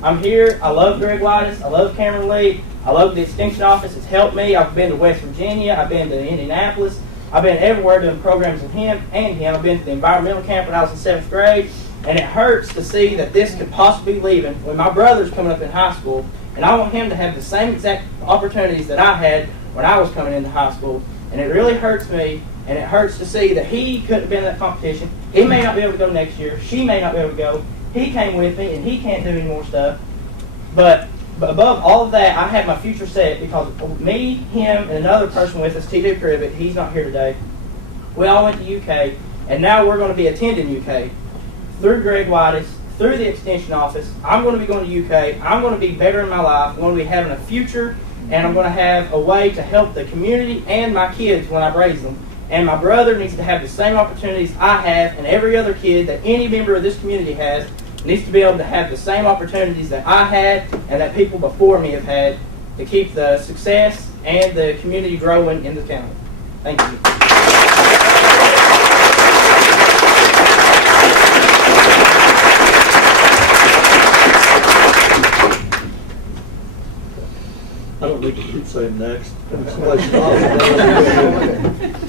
I'm here. I love Greg Whitus. I love Cameron Lee. I love the extension office. It's helped me. I've been to West Virginia. I've been to Indianapolis. I've been everywhere doing programs with him and him. I've been to the environmental camp when I was in 7th grade. And it hurts to see that this could possibly be leaving when my brother's coming up in high school, and I want him to have the same exact opportunities that I had when I was coming into high school. And it really hurts me, and it hurts to see that he couldn't have been in that competition. He may not be able to go next year. She may not be able to go. He came with me, and he can't do any more stuff. But above all of that, I have my future set because me, him, and another person with us, TJ Privet, he's not here today. We all went to UK, and now we're going to be attending UK. Through Greg Whitus, through the extension office, I'm going to be going to UK. I'm going to be better in my life. I'm going to be having a future, and I'm going to have a way to help the community and my kids when I raise them. And my brother needs to have the same opportunities I have, and every other kid that any member of this community has needs to be able to have the same opportunities that I had and that people before me have had to keep the success and the community growing in the county. Thank you. I don't need to keep saying next.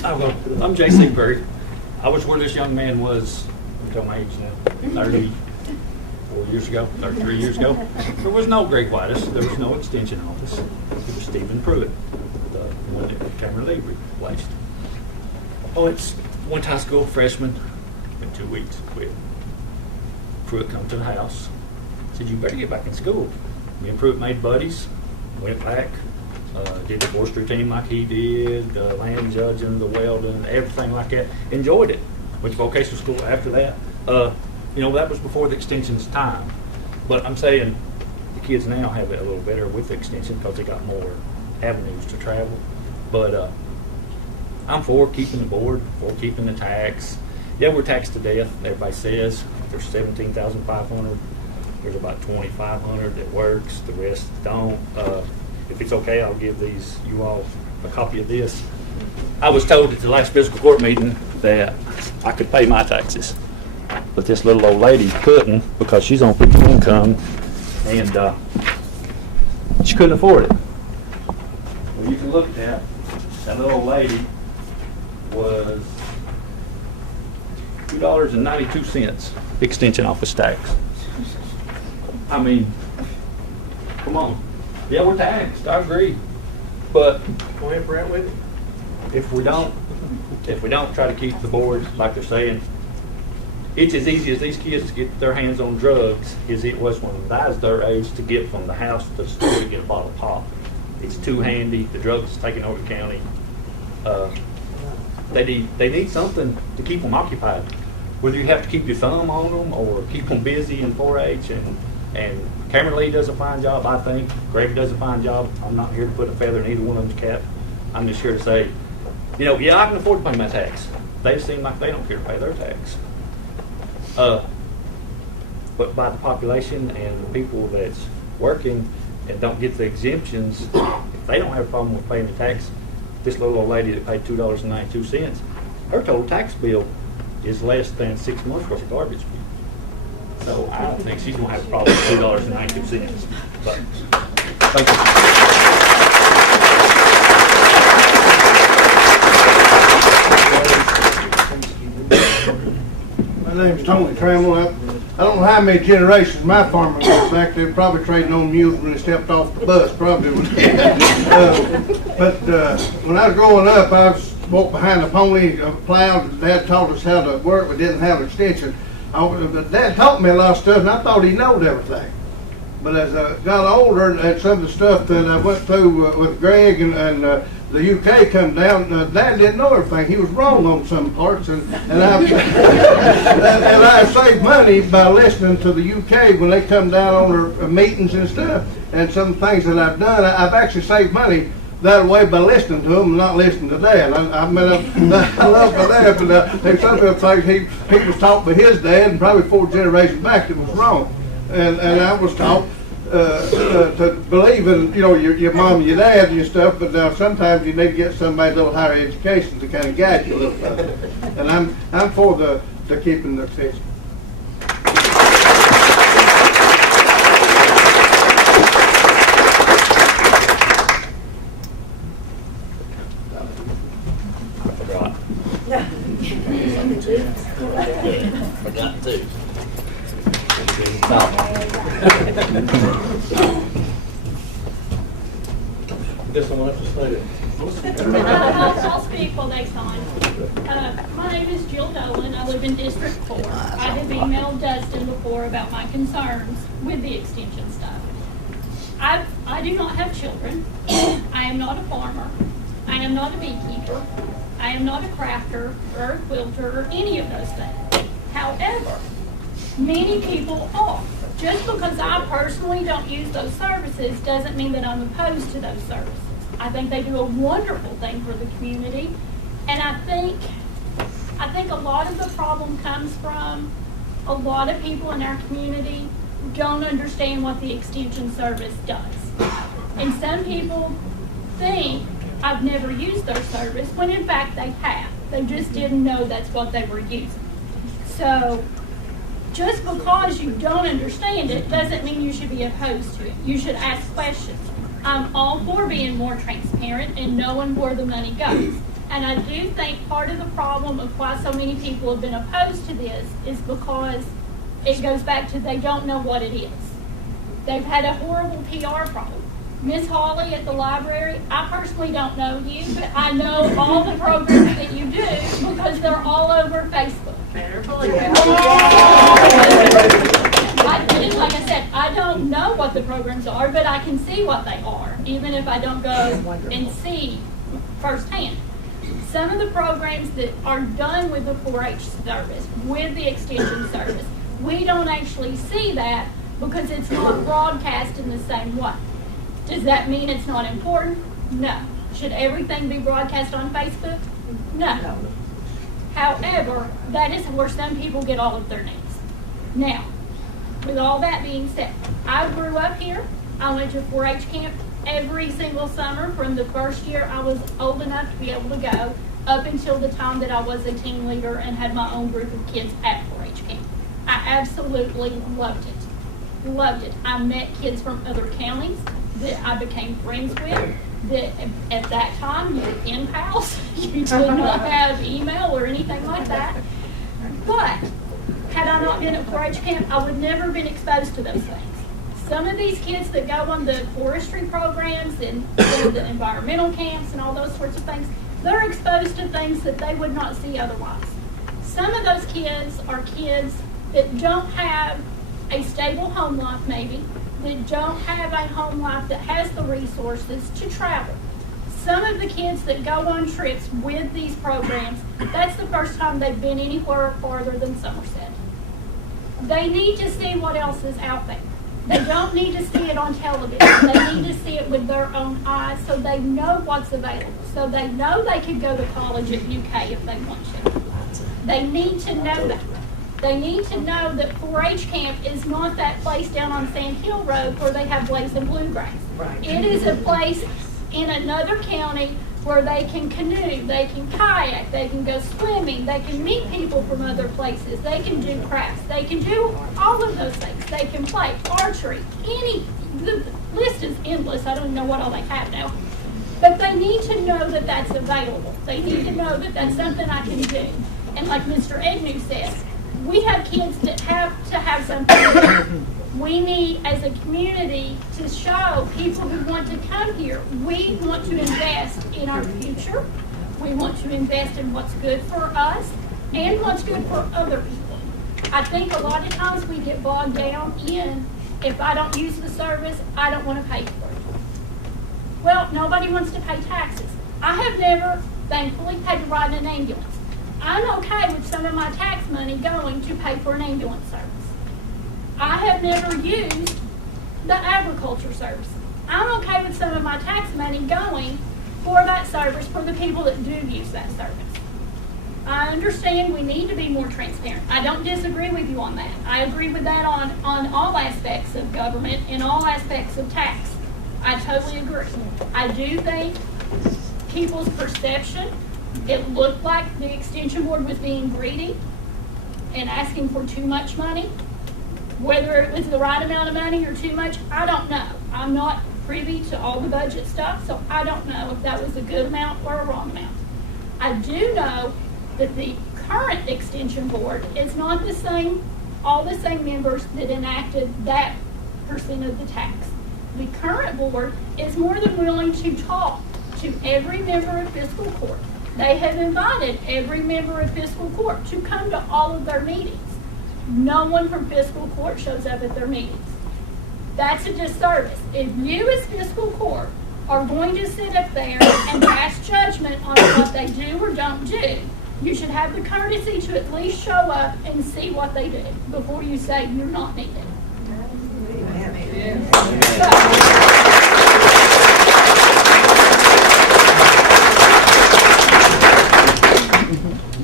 I'm J.C. Berry. I was where this young man was, until my age now, 34 years ago, 33 years ago. There was no Greg Whitus, there was no extension office. It was Stephen Pruitt, the one that Cameron Lee replaced. Oh, it's went to high school, freshman, in 2 weeks, quit. Pruitt come to the house, said, you better get back in school. Me and Pruitt made buddies, went back, did the forestry team like he did, land judging, the welding, everything like that. Enjoyed it. Went to vocational school after that. You know, that was before the extension's time. But I'm saying the kids now have it a little better with the extension because they got more avenues to travel. But I'm for keeping the board, for keeping the tax. Yeah, we're taxed to death. Everybody says there's 17,500. There's about 2,500 that works. The rest don't. If it's okay, I'll give you all a copy of this. I was told at the last fiscal court meeting that I could pay my taxes, but this little old lady couldn't because she's on fixed income and she couldn't afford it. Well, you can look at that. That little old lady was $2.92 extension office tax. I mean, come on. Yeah, we're taxed. I agree, but Go ahead, Brett, with it. if we don't try to keep the board like they're saying, it's as easy as these kids to get their hands on drugs as it was when I was their age to get from the house to the store to get a bottle of pop. It's too handy. The drugs is taking over the county. They need something to keep them occupied. Whether you have to keep your thumb on them or keep them busy in 4-H and Cameron Lee does a fine job, I think. Greg does a fine job. I'm not here to put a feather in either one of them's cap. I'm just here to say, you know, yeah, I can afford to pay my tax. They seem like they don't care to pay their tax. But by the population and the people that's working and don't get the exemptions, if they don't have a problem with paying the tax, this little old lady that paid $2.92, her total tax bill is less than 6 months worth of garbage bill. So I don't think she's going to have a problem with $2.92. But thank you. My name's Tony Trammell. I don't know how many generations my farmer goes back. They were probably trading on mules when they stepped off the bus, probably. But when I was growing up, I was walked behind a pony, plowed. Dad taught us how to work. We didn't have an extension. But Dad taught me a lot of stuff, and I thought he knowed everything. But as I got older, and some of the stuff that I went through with Greg and the UK come down, Dad didn't know everything. He was wrong on some parts, and I saved money by listening to the UK when they come down on their meetings and stuff. And some things that I've done, I've actually saved money that way by listening to him and not listening to Dad. I love my dad, but there's some of the things he was taught by his dad, and probably 4 generations back that was wrong. And I was taught to believe in, you know, your mom and your dad and your stuff, but sometimes you need to get somebody a little higher education to kind of guide you a little further. And I'm for the keeping the extension. Forgot to. Guess someone else to say it. I'll speak while they sign. My name is Jill Dolan. I live in District 4. I have emailed Dustin before about my concerns with the extension stuff. I do not have children. I am not a farmer. I am not a beekeeper. I am not a crafter or a quilter or any of those things. However, many people are. Just because I personally don't use those services doesn't mean that I'm opposed to those services. I think they do a wonderful thing for the community, and I think a lot of the problem comes from a lot of people in our community don't understand what the extension service does. And some people think I've never used their service, when in fact they have. They just didn't know that's what they were using. So just because you don't understand it doesn't mean you should be opposed to it. You should ask questions. I'm all for being more transparent and knowing where the money goes. And I do think part of the problem of why so many people have been opposed to this is because it goes back to they don't know what it is. They've had a horrible PR problem. Miss Hawley at the library, I personally don't know you, but I know all the programs that you do because they're all over Facebook. Like I said, I don't know what the programs are, but I can see what they are, even if I don't go and see firsthand. Some of the programs that are done with the 4-H service, with the extension service, we don't actually see that because it's not broadcast in the same way. Does that mean it's not important? No. Should everything be broadcast on Facebook? No. However, that is where some people get all of their needs. Now, with all that being said, I grew up here. I went to 4-H camp every single summer from the first year I was old enough to be able to go up until the time that I was a team leader and had my own group of kids at 4-H camp. I absolutely loved it. Loved it. I met kids from other counties that I became friends with, that at that time you were pen pals. You did not have email or anything like that. But had I not been at 4-H camp, I would never have been exposed to those things. Some of these kids that go on the forestry programs and the environmental camps and all those sorts of things, they're exposed to things that they would not see otherwise. Some of those kids are kids that don't have a stable home life maybe, that don't have a home life that has the resources to travel. Some of the kids that go on trips with these programs, that's the first time they've been anywhere farther than Somerset. They need to see what else is out there. They don't need to see it on television. They need to see it with their own eyes so they know what's available. So they know they could go to college at UK if they want to. They need to know that. They need to know that 4-H camp is not that place down on Sand Hill Road where they have blazing bluegrass. It is a place in another county where they can canoe, they can kayak, they can go swimming, they can meet people from other places, they can do crafts, they can do all of those things. They can play archery, the list is endless. I don't know what all they have now. But they need to know that that's available. They need to know that that's something I can do. And like Mr. Agnew says, we have kids that have to have something to do. We need, as a community, to show people who want to come here, we want to invest in our future. We want to invest in what's good for us and what's good for other people. I think a lot of times we get bogged down in, if I don't use the service, I don't want to pay for it. Well, nobody wants to pay taxes. I have never, thankfully, had to ride in an ambulance. I'm okay with some of my tax money going to pay for an ambulance service. I have never used the agriculture service. I'm okay with some of my tax money going for that service for the people that do use that service. I understand we need to be more transparent. I don't disagree with you on that. I agree with that on all aspects of government and all aspects of tax. I totally agree. I do think people's perception, it looked like the Extension Board was being greedy and asking for too much money. Whether it was the right amount of money or too much, I don't know. I'm not privy to all the budget stuff, so I don't know if that was a good amount or a wrong amount. I do know that the current Extension Board is not the same, all the same members that enacted that percent of the tax. The current board is more than willing to talk to every member of Fiscal Court. They have invited every member of Fiscal Court to come to all of their meetings. No one from Fiscal Court shows up at their meetings. That's a disservice. If you as Fiscal Court are going to sit up there and pass judgment on what they do or don't do, you should have the courtesy to at least show up and see what they do before you say you're not needed.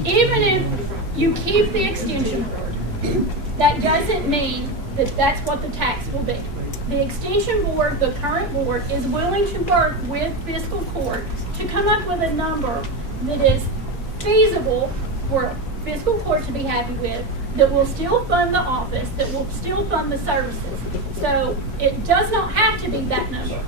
Even if you keep the Extension Board, that doesn't mean that that's what the tax will be. The Extension Board, the current board, is willing to work with Fiscal Court to come up with a number that is feasible for Fiscal Court to be happy with, that will still fund the office, that will still fund the services. So it does not have to be that number.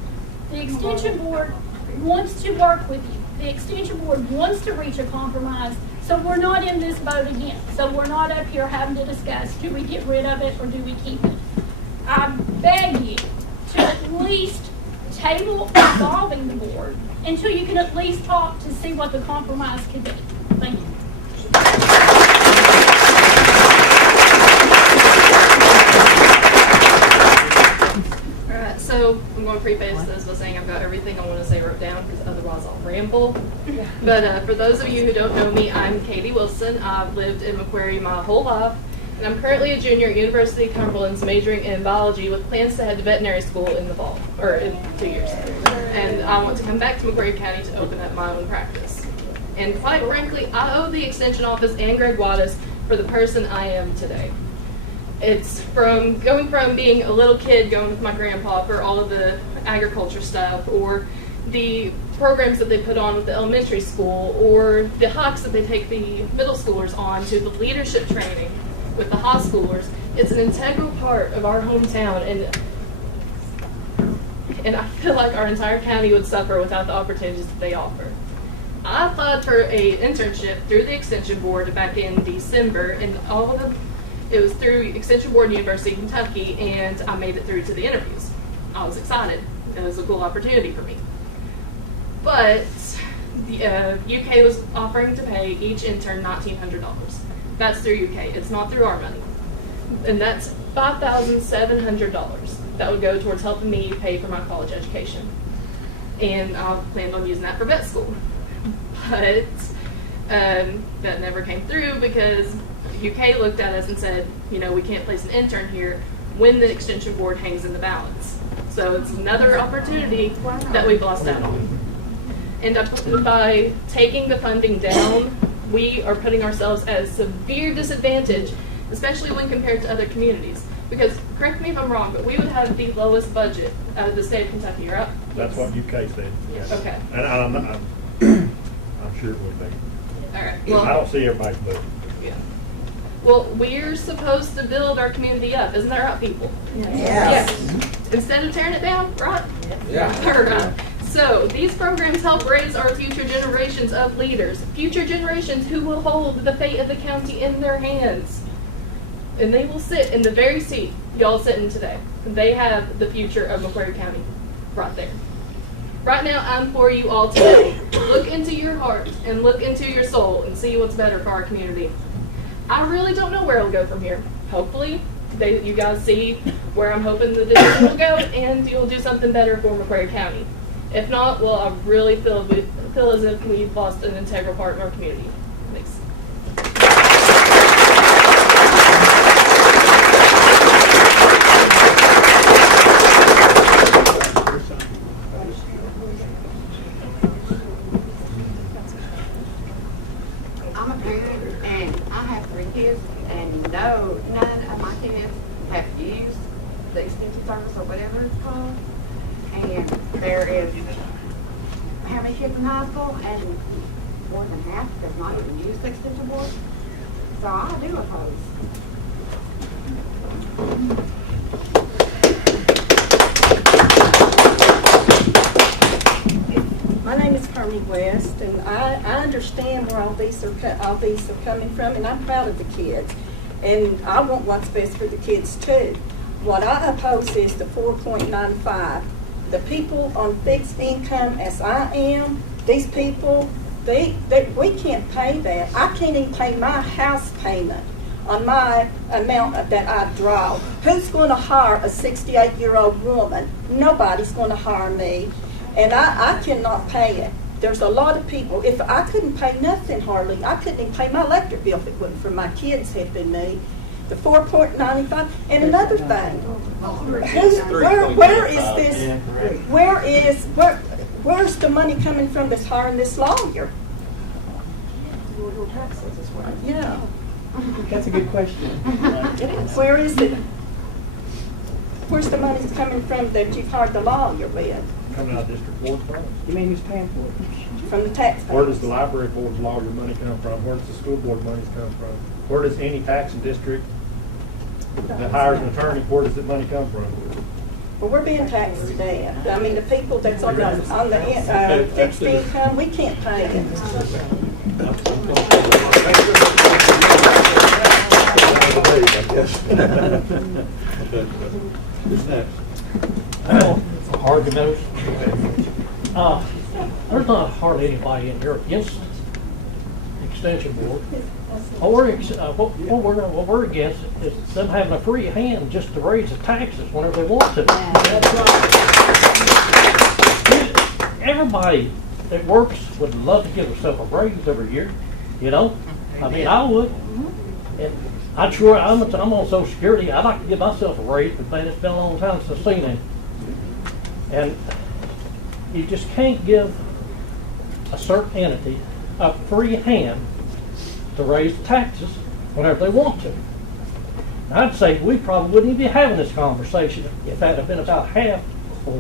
The Extension Board wants to work with you. The Extension Board wants to reach a compromise, so we're not in this boat again. So we're not up here having to discuss, do we get rid of it or do we keep it? I beg you to at least table dissolving the board until you can at least talk to see what the compromise could be. Thank you. Alright, so I'm going to preface this by saying I've got everything I want to say wrote down because otherwise I'll ramble. But for those of you who don't know me, I'm Katie Wilson. I've lived in McCreary my whole life, and I'm currently a junior at University of Cumberland's majoring in biology with plans to head to veterinary school in the fall, or in 2 years. And I want to come back to McCreary County to open up my own practice. And quite frankly, I owe the Extension Office and Greg Wattis for the person I am today. It's from going from being a little kid going with my grandpa for all of the agriculture stuff, or the programs that they put on with the elementary school, or the hikes that they take the middle schoolers on, to the leadership training with the high schoolers. It's an integral part of our hometown, and I feel like our entire county would suffer without the opportunities that they offer. I applied for an internship through the Extension Board back in December, and it was through Extension Board, University of Kentucky, and I made it through to the interviews. I was excited. It was a cool opportunity for me. But the UK was offering to pay each intern $1,900. That's through UK. It's not through our money. And that's $5,700. That would go towards helping me pay for my college education. And I planned on using that for vet school. But that never came through because UK looked at us and said, you know, we can't place an intern here when the Extension Board hangs in the balance. So it's another opportunity that we've lost out on. And by taking the funding down, we are putting ourselves at a severe disadvantage, especially when compared to other communities. Because, correct me if I'm wrong, but we would have the lowest budget out of the state of Kentucky, right? That's what UK said. Yes. Okay. And I'm sure it would be. All right. Well, I don't see everybody's budget. Yeah. Well, we're supposed to build our community up. Isn't that right, people? Yes. Instead of tearing it down, right? Yeah. All right. So these programs help raise our future generations of leaders, future generations who will hold the fate of the county in their hands. And they will sit in the very seat y'all sitting today. They have the future of McCreary County right there. Right now, I implore you all today, look into your heart and look into your soul and see what's better for our community. I really don't know where it'll go from here. Hopefully, you guys see where I'm hoping the decision will go, and you'll do something better for McCreary County. If not, well, I really feel as if we've lost an integral part of our community. Thanks. I'm a parent, and I have 3 kids, and none of my kids have used the extension service or whatever it's called. And there is how many kids in high school, and more than half does not even use the extension board. So I do oppose. My name is Carmen West, and I understand where all these are coming from, and I'm proud of the kids. And I want what's best for the kids too. What I oppose is the 4.95. The people on fixed income, as I am, these people, we can't pay that. I can't even pay my house payment on my amount that I draw. Who's going to hire a 68-year-old woman? Nobody's going to hire me, and I cannot pay it. There's a lot of people. If I couldn't pay nothing hardly, I couldn't even pay my electric bill if it wasn't for my kids helping me. The 4.95, and another thing, where is this? Where's the money coming from that's hiring this lawyer? Yeah. That's a good question. It is. Where is it? Where's the money coming from that you've hired the lawyer with? Coming out of District 4's funds. You mean who's paying for it? From the taxpayers. Where does the library board's lawyer money come from? Where does the school board money come from? Where does any taxing district that hires an attorney, where does the money come from? Well, we're being taxed to death. I mean, the people that's on the fixed income, we can't pay it. Arguments. There's not hardly anybody in here against the Extension Board. What we're against is them having a free hand just to raise the taxes whenever they want to. Everybody that works would love to give themselves a raise every year, you know? I mean, I would. And I'm on Social Security. I'd like to give myself a raise, but man, it's been a long time since I've seen it. And you just can't give a certain entity a free hand to raise taxes whenever they want to. And I'd say we probably wouldn't even be having this conversation if that had been about half of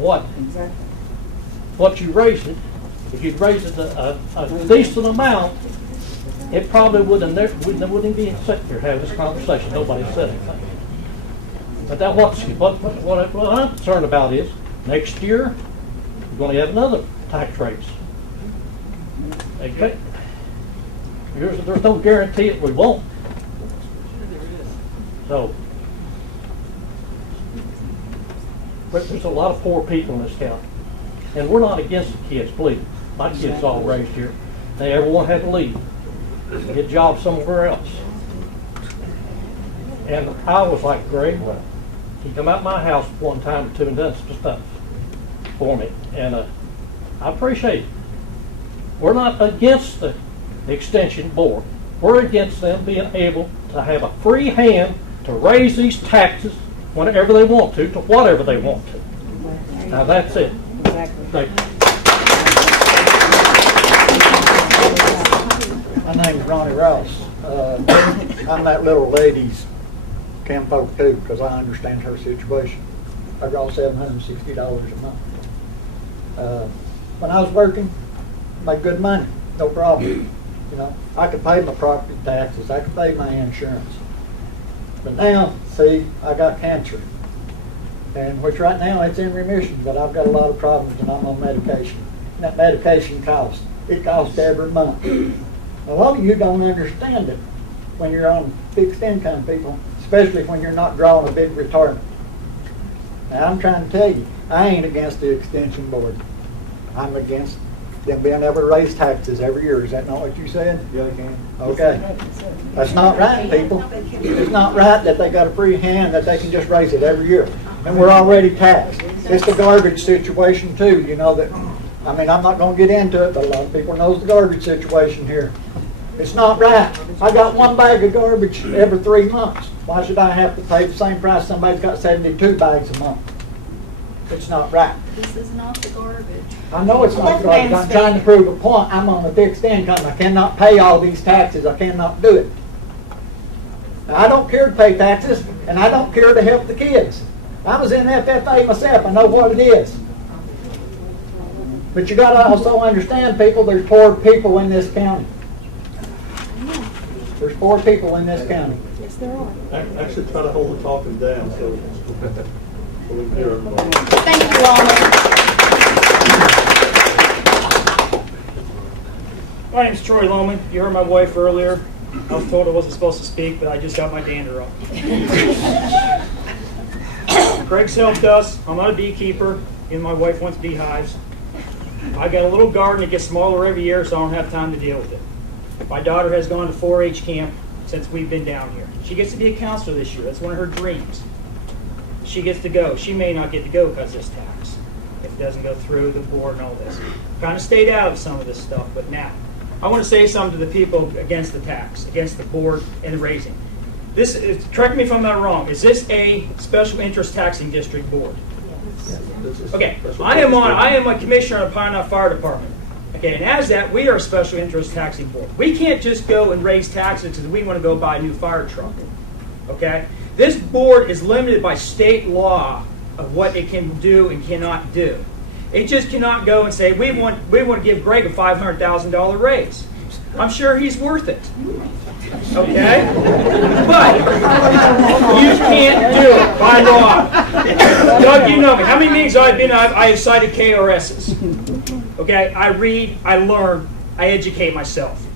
what you raised it. If you'd raised it a decent amount, it probably wouldn't even be sitting here having this conversation. Nobody said anything. But that what I'm concerned about is next year we're going to have another tax raise. Okay. There's no guarantee that we won't. So, but there's a lot of poor people in this county. And we're not against the kids, please. My kids all raised here. Everyone had to leave, get jobs somewhere else. And I was like, Greg, he come out my house one time or two and done some stuff for me. And I appreciate it. We're not against the Extension Board. We're against them being able to have a free hand to raise these taxes whenever they want to whatever they want to. Now that's it. Exactly. Thank you. My name's Ronnie Ross. I'm that little lady's kinfolk too, because I understand her situation. I draw $760 a month. When I was working, made good money, no problem. You know, I could pay my property taxes, I could pay my insurance. But now, see, I got cancer, and which right now it's in remission, but I've got a lot of problems and I'm on medication. And that medication costs. It costs every month. A lot of you don't understand it when you're on fixed income, people, especially when you're not drawing a big retirement. Now, I'm trying to tell you, I ain't against the Extension Board. I'm against them being able to raise taxes every year. Is that not what you said? Yeah, they can. Okay. That's not right, people. It's not right that they got a free hand that they can just raise it every year. And we're already taxed. It's the garbage situation too, you know that. I mean, I'm not going to get into it, but a lot of people knows the garbage situation here. It's not right. I got one bag of garbage every 3 months. Why should I have to pay the same price somebody's got 72 bags a month? It's not right. This is not the garbage. I know it's not garbage. I'm trying to prove a point. I'm on a fixed income. I cannot pay all these taxes. I cannot do it. Now, I don't care to pay taxes, and I don't care to help the kids. I was in FFA myself. I know what it is. But you got to also understand, people, there's poor people in this county. There's poor people in this county. Yes, there are. Actually, try to hold the talking down so we can hear everybody. Thank you all. My name's Troy Loman. You heard my wife earlier. I was told I wasn't supposed to speak, but I just got my dander up. Craig's helped us. I'm not a beekeeper, and my wife wants beehives. I got a little garden that gets smaller every year, so I don't have time to deal with it. My daughter has gone to 4-H camp since we've been down here. She gets to be a counselor this year. That's one of her dreams. She gets to go. She may not get to go because of this tax. If it doesn't go through the board and all this. Kind of stayed out of some of this stuff, but now. I want to say something to the people against the tax, against the board and the raising. This is, correct me if I'm not wrong, is this a special interest taxing district board? Okay, I am a commissioner of the Pine Knot Fire Department. Okay, and as that, we are a special interest taxing board. We can't just go and raise taxes because we want to go buy a new fire truck. Okay, this board is limited by state law of what it can do and cannot do. It just cannot go and say we want to give Greg a $500,000 raise. I'm sure he's worth it. Okay? But you can't do it by law. Doug, you know me. How many meetings I've been on, I have cited KRSs. Okay? I read, I learn, I educate myself.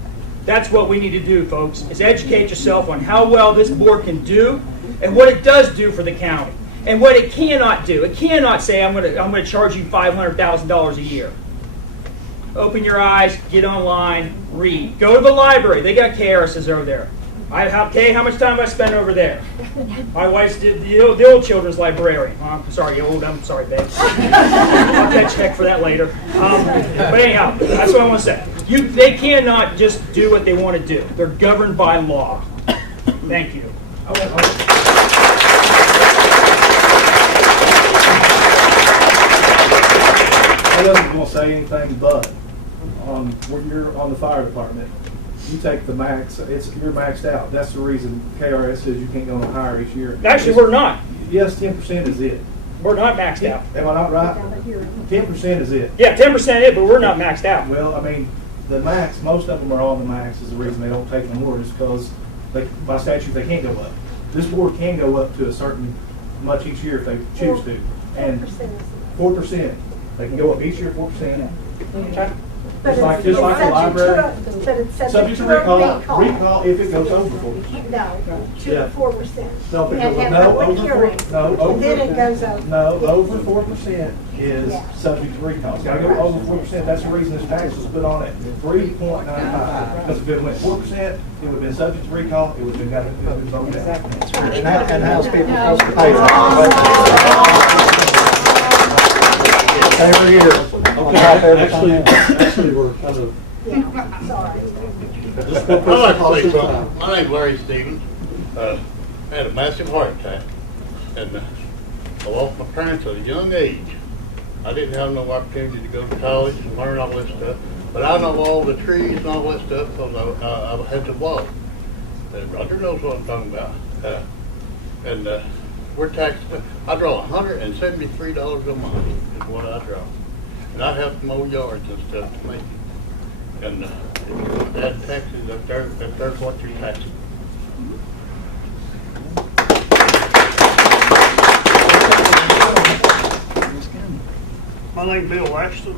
That's what we need to do, folks, is educate yourself on how well this board can do and what it does do for the county. And what it cannot do. It cannot say, I'm going to charge you $500,000 a year. Open your eyes, get online, read. Go to the library. They got KRSs over there. How much time have I spent over there? My wife's the old children's librarian. I'm sorry, babe. I'll catch heck for that later. But anyhow, that's what I want to say. They cannot just do what they want to do. They're governed by law. Thank you. I wasn't going to say anything, but when you're on the fire department, you take the max. You're maxed out. That's the reason KRS says you can't go no higher each year. Actually, we're not. Yes, 10% is it. We're not maxed out. Am I not right? 10% is it. Yeah, 10% is it, but we're not maxed out. Well, I mean, the max. Most of them are on the max. Is the reason they don't take no more, is because by statute they can't go up. This board can go up to a certain much each year if they choose to, and 4%. They can go up each year 4%. Okay. Just like the library. Subject to recall if it goes over 4%. No, to 4%. No, because Then it goes over. No, over 4% is subject to recall. It's got to go over 4%. That's the reason this tax was put on at 3.95. Because if it went 4%, it would have been subject to recall. It would have been voted out. And how's people supposed to pay that? Every year. Actually, we're kind of. Yeah, sorry. I'd like to say something. My name's Larry Stevens. I had a massive heart attack, and I lost my parents at a young age. I didn't have no opportunity to go to college and learn all this stuff, but I know all the trees and all that stuff because I had to walk. And Roger knows what I'm talking about. We're taxed. I draw $173 a month is what I draw, and I have to mow yards and stuff to make it. And that taxes up there. That's what you're taxing. My name's Bill Ashton.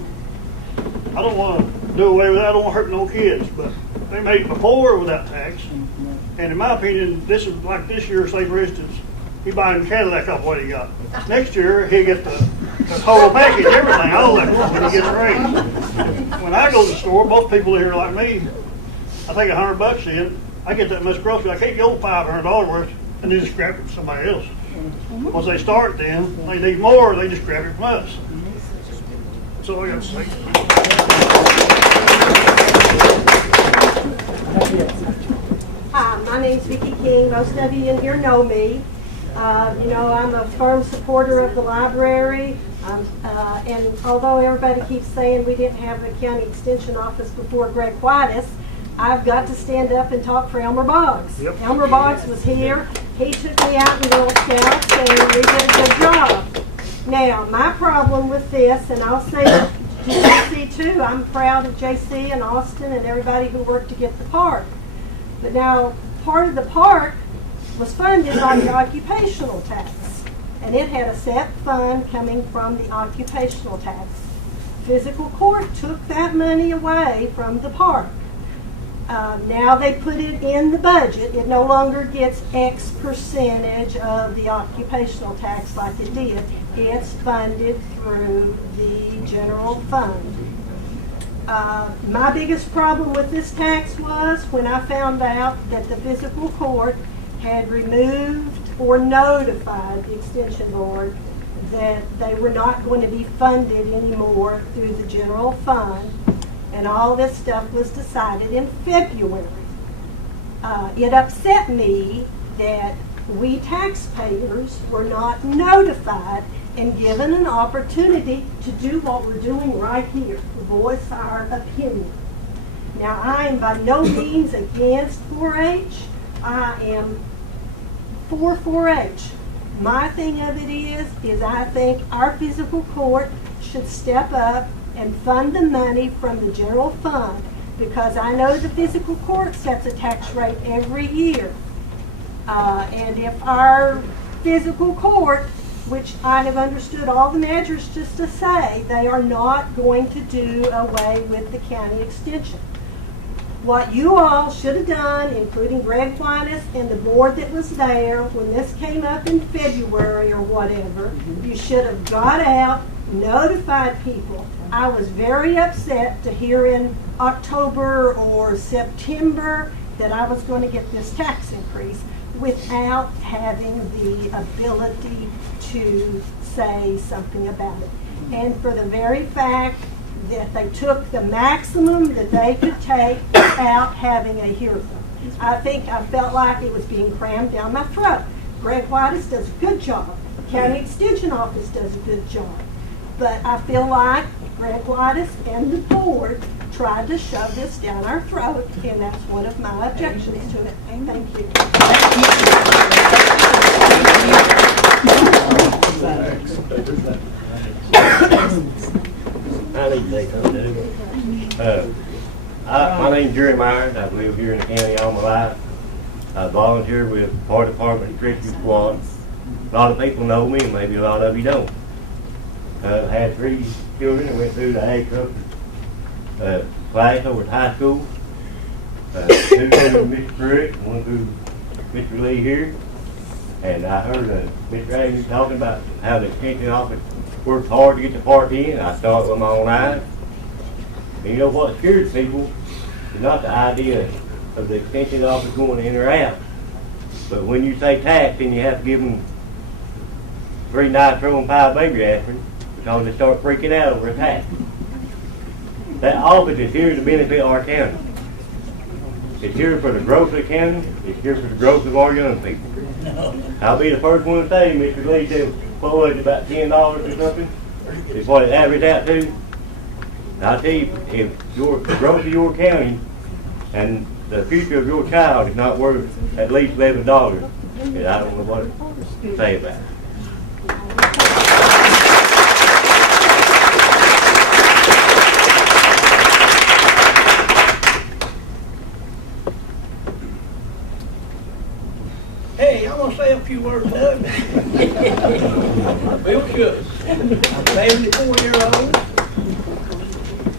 I don't want to do away with that. I don't want to hurt no kids, but they made it before without tax. And in my opinion, this is like this year, say for instance, he buying a Cadillac off what he got. Next year, he get the total package, everything, all that when he gets raised. When I go to the store, most people here like me, I take $100 in, I get that much grocery, I can't go $500 worth and then just grab it from somebody else. Once they start then, they need more, they just grab it from us. That's all I got to say. Hi, my name's Vicki King. Most of you in here know me. I'm a firm supporter of the library, and although everybody keeps saying we didn't have a county extension office before Greg Whitus, I've got to stand up and talk for Elmer Boggs. Yep. Elmer Boggs was here. He took me out in Girl Scouts, and we did a good job. Now, my problem with this, and I'll say to JC too, I'm proud of JC and Austin and everybody who worked to get the park. But now, part of the park was funded by the occupational tax, and it had a set fund coming from the occupational tax. Fiscal court took that money away from the park. Now they put it in the budget. It no longer gets X percentage of the occupational tax like it did. It's funded through the general fund. My biggest problem with this tax was when I found out that the fiscal court had removed or notified the extension board that they were not going to be funded anymore through the general fund, and all this stuff was decided in February. It upset me that we taxpayers were not notified and given an opportunity to do what we're doing right here, voice our opinion. Now, I am by no means against 4-H. I am for 4-H. My thing of it is I think our fiscal court should step up and fund the money from the general fund because I know the physical court sets a tax rate every year. And if our physical court, which I have understood all the measures just to say, they are not going to do away with the county extension. What you all should have done, including Greg Whitus and the board that was there when this came up in February or whatever, you should have got out, notified people. I was very upset to hear in October or September that I was going to get this tax increase without having the ability to say something about it. And for the very fact that they took the maximum that they could take without having a hearing. I felt like it was being crammed down my throat. Greg Whitus does a good job. County Extension Office does a good job. But I feel like Greg Whitus and the board tried to shove this down our throat, and that's one of my objections to it. Thank you. I need to say something. My name's Jerry Myers. I've lived here in the county all my life. I volunteer with the Fire Department Rescue Squad. A lot of people know me, and maybe a lot of you don't. I had 3 children that went through the agriculture class over at high school. 2 through Mr. Pruitt, 1 through Mr. Lee here. And I heard Mr. Agnew talking about how the extension office works hard to get the park in. I saw it with my own eyes. And you know what scares people is not the idea of the extension office going in or out. But when you say tax, then you have to give them 3 nitro and 5 baby aspirin because they start freaking out over a tax. That office is here to benefit our county. It's here for the growth of the county. It's here for the growth of our young people. I'll be the first one to say, Mr. Lee said, what was it, about $10 or something? Is what it averaged out to. And I'll tell you, if the growth of your county and the future of your child is not worth at least $11, then I don't know what to say about it. Hey, I want to say a few words, Doug. Bill Cook. I'm 74-year-old.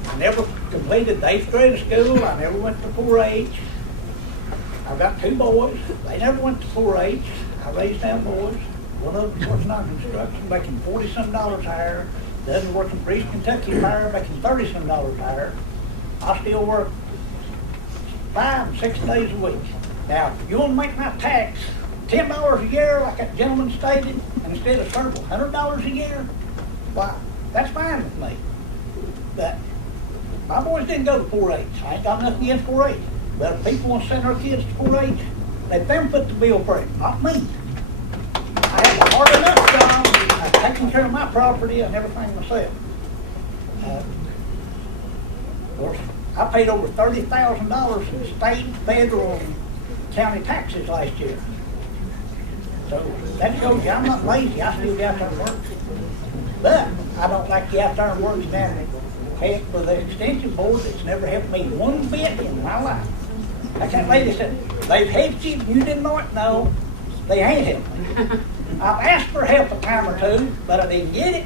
I never completed the 8th grade of school. I never went to 4-H. I've got 2 boys. They never went to 4-H. I raised them boys. One of them's working on construction, making $40-some higher. The other working for East Kentucky Fire, making $30-some higher. I still work 5 and 6 days a week. Now, if you want to make my tax $10 a year, like that gentleman stated, and instead of several $100 a year, why, that's fine with me. But my boys didn't go to 4-H. I ain't got nothing against 4-H. But if people want to send their kids to 4-H, let them put the bill for it, not me. I have a hard enough job. I've taken care of my property and everything myself. Of course, I paid over $30,000 in state, federal, and county taxes last year. So that shows you I'm not lazy. I still get out there and work. But I don't like to get out there and work down heck for the extension board that's never helped me one bit in my life. Like that lady said, they've helped you, you didn't know it? No, they ain't helped me. I've asked for help a time or 2, but I didn't get it.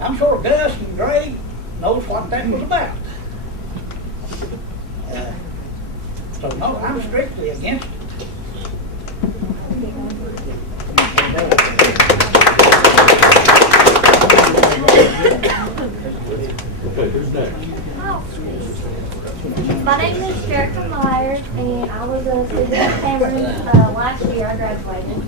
I'm sure Gus and Greg knows what that was about. So no, I'm strictly against it. My name is Jerica Myers, and I was a student at Cameron last year. I graduated.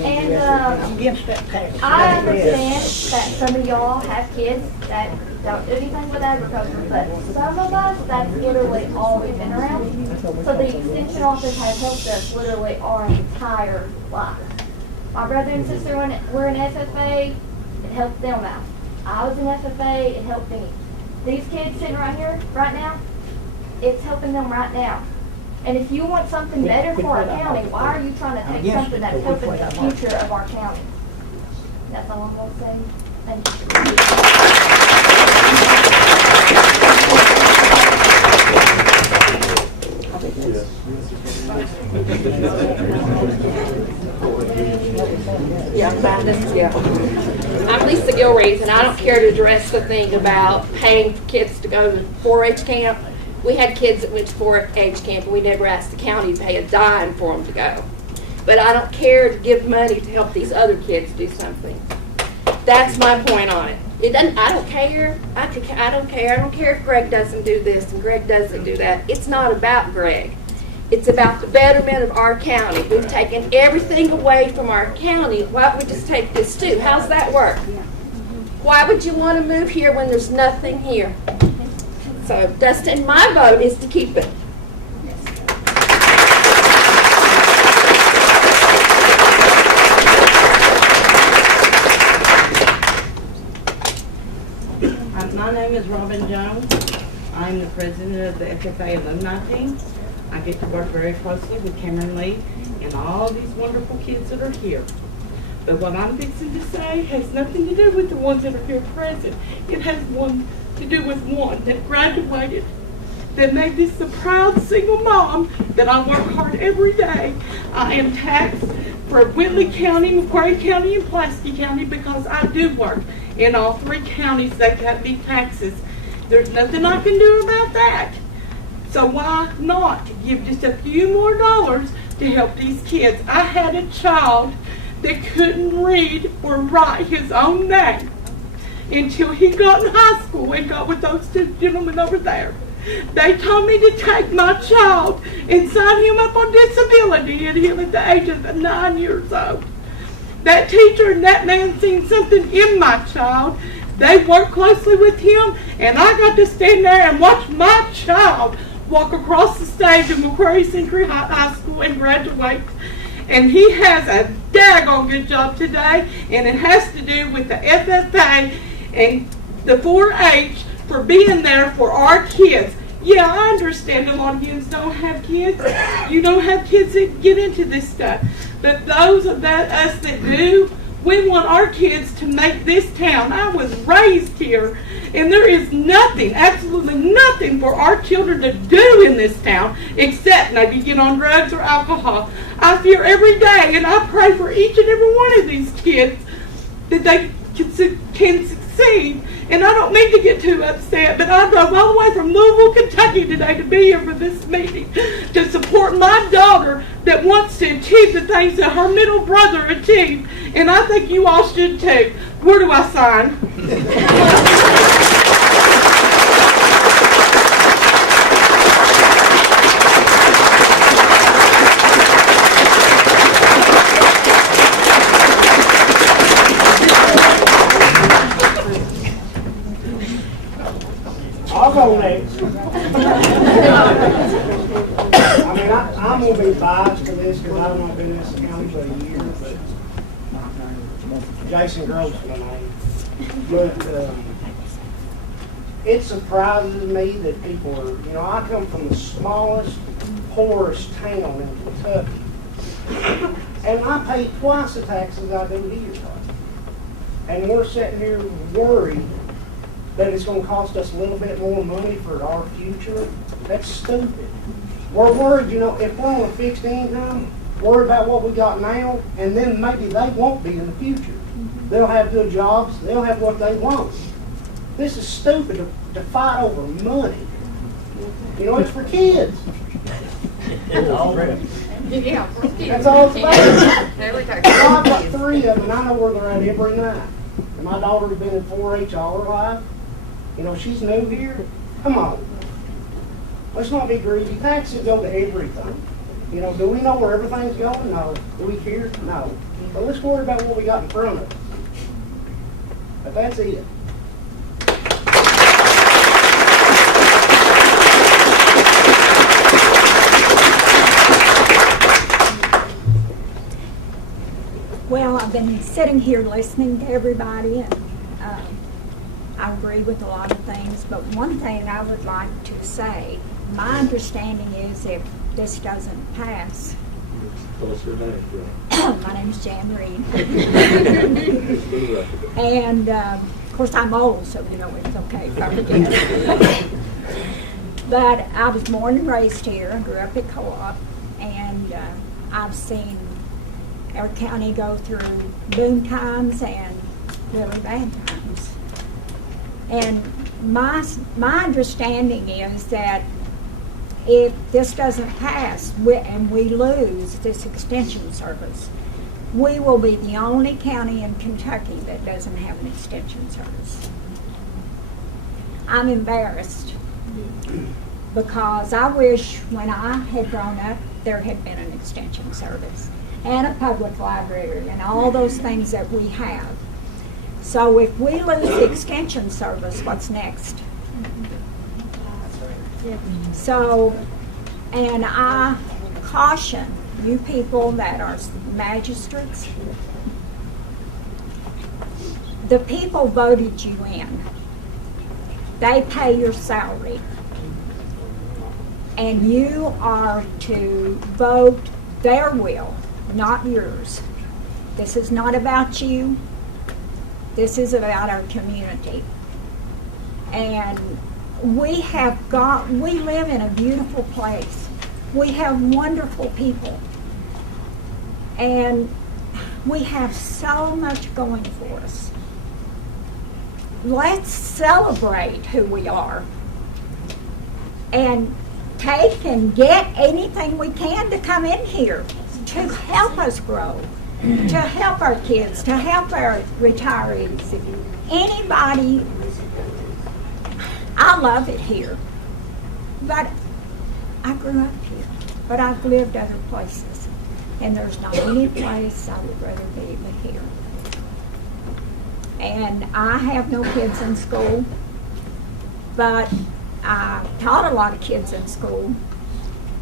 And I understand that some of y'all have kids that don't do anything with agriculture, but some of us, that's literally all we've been around. So the Extension Office has helped us literally our entire life. My brother and sister were in FFA, it helped them out. I was in FFA, it helped me. These kids sitting right here, right now, it's helping them right now. And if you want something better for our county, why are you trying to take something that's helping the future of our county? That's all I'm going to say. Thank you. reason, I don't care to address the thing about paying for kids to go to 4-H camp. We had kids that went to 4-H camp, and we never asked the county to pay a dime for them to go. But I don't care to give money to help these other kids do something. That's my point on it. It doesn't. I don't care. I don't care. I don't care if Greg doesn't do this and Greg doesn't do that. It's not about Greg. It's about the betterment of our county. We've taken everything away from our county. Why don't we just take this too? How's that work? Why would you want to move here when there's nothing here? So, Dustin, my vote is to keep it. My name is Robin Jones. I'm the president of the FFA alumni team. I get to work very closely with Cameron Lee and all these wonderful kids that are here. But what I'm fixing to say has nothing to do with the ones that are here present. It has to do with one that graduated, that made this a proud single mom, that I work hard every day. I am taxed for Whitley County, McCreary County, and Pulaski County because I do work in all 3 counties. They cut me taxes. There's nothing I can do about that. So why not give just a few more dollars to help these kids? I had a child that couldn't read or write his own name until he got in high school and got with those 2 gentlemen over there. They told me to take my child and sign him up on disability at him at the age of 9 years old. That teacher and that man seen something in my child. They worked closely with him, and I got to stand there and watch my child walk across the stage of McCreary Century High School and graduate. And he has a daggone good job today, and it has to do with the FFA and the 4-H for being there for our kids. Yeah, I understand a lot of you don't have kids. You don't have kids that get into this stuff. But those of us that do, we want our kids to make this town. I was raised here, and there is nothing, absolutely nothing for our children to do in this town except maybe get on drugs or alcohol. I fear every day, and I pray for each and every one of these kids that they can succeed. And I don't mean to get too upset, but I drove all the way from Louisville, Kentucky today to be here for this meeting to support my daughter that wants to achieve the things that her middle brother achieved. And I think you all should too. Where do I sign? I'll go next. I mean, I'm going to be biased to this because I've not been in this county but a year, but Jason Grove's my name. But it surprises me that people are, you know, I come from the smallest, poorest town in Kentucky, and I pay twice the taxes I do here. And we're sitting here worried that it's going to cost us a little bit more money for our future. That's stupid. We're worried, you know, if we're on a fixed income, worry about what we got now, and then maybe they won't be in the future. They'll have good jobs, they'll have what they want. This is stupid to fight over money. You know, it's for kids. Yeah, That's all it's about. Well, I've got 3 of them, and I know where they're at every night. And my daughter's been in 4-H all her life. You know, she's new here. Come on. Let's not be greedy. Taxes go to everything. You know, do we know where everything's going? No. Do we care? No. But let's worry about what we got in front of us. But that's it. Well, I've been sitting here listening to everybody, and I agree with a lot of things, but one thing I would like to say, my understanding is if this doesn't pass. What's your name? My name's Jan Reed. And of course I'm old, so you know it's okay if I forget. But I was born and raised here. I grew up at Co-op, and I've seen our county go through boom times and really bad times. And my understanding is that if this doesn't pass and we lose this extension service, we will be the only county in Kentucky that doesn't have an extension service. I'm embarrassed because I wish when I had grown up there had been an extension service and a public library and all those things that we have. So if we lose the extension service, what's next? So, and I caution you people that are magistrates, the people voted you in. They pay your salary. And you are to vote their will, not yours. This is not about you. This is about our community. And we live in a beautiful place. We have wonderful people. And we have so much going for us. Let's celebrate who we are and take and get anything we can to come in here to help us grow, to help our kids, to help our retirees. Anybody, I love it here, but I grew up here, but I've lived other places, and there's not any place I would rather be but here. And I have no kids in school, but I taught a lot of kids in school,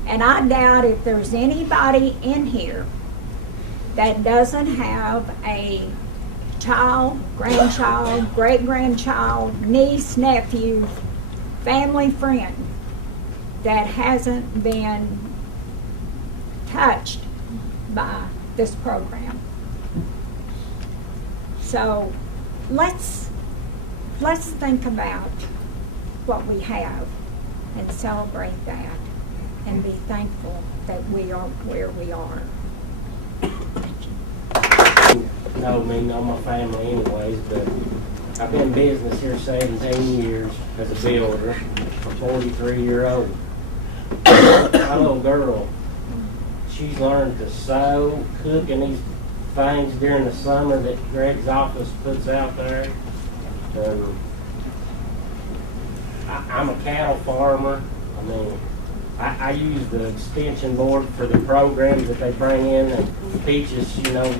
and I doubt if there's anybody in here that doesn't have a child, grandchild, great-grandchild, niece, nephew, family friend that hasn't been touched by this program. So let's think about what we have and celebrate that and be thankful that we are where we are. Know me, know my family anyways, but I've been in business here 17 years as a builder. I'm 43-year-old. My little girl, she's learned to sew, cook, and these things during the summer that Greg's office puts out there. I'm a cattle farmer. I mean, I use the extension board for the programs that they bring in and teach us, you know,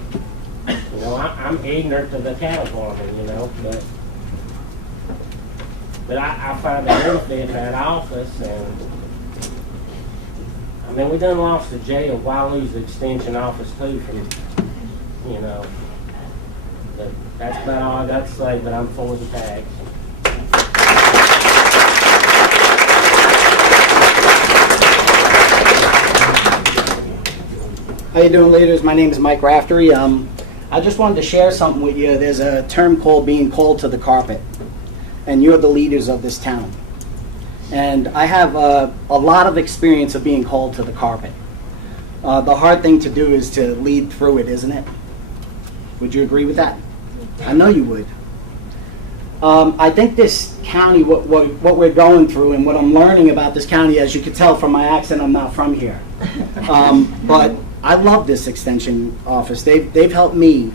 I'm ignorant to the cattle farming, but I find a benefit in that office, and I mean, we done lost the jail. Why lose the extension office too from, but that's about all I got to say, but I'm for the tax. How you doing, leaders? My name is Mike Raftery. I just wanted to share something with you. There's a term called being called to the carpet, and you're the leaders of this town. And I have a lot of experience of being called to the carpet. The hard thing to do is to lead through it, isn't it? Would you agree with that? I know you would. I think this county, what we're going through and what I'm learning about this county, as you can tell from my accent, I'm not from here. But I love this extension office. They've helped me.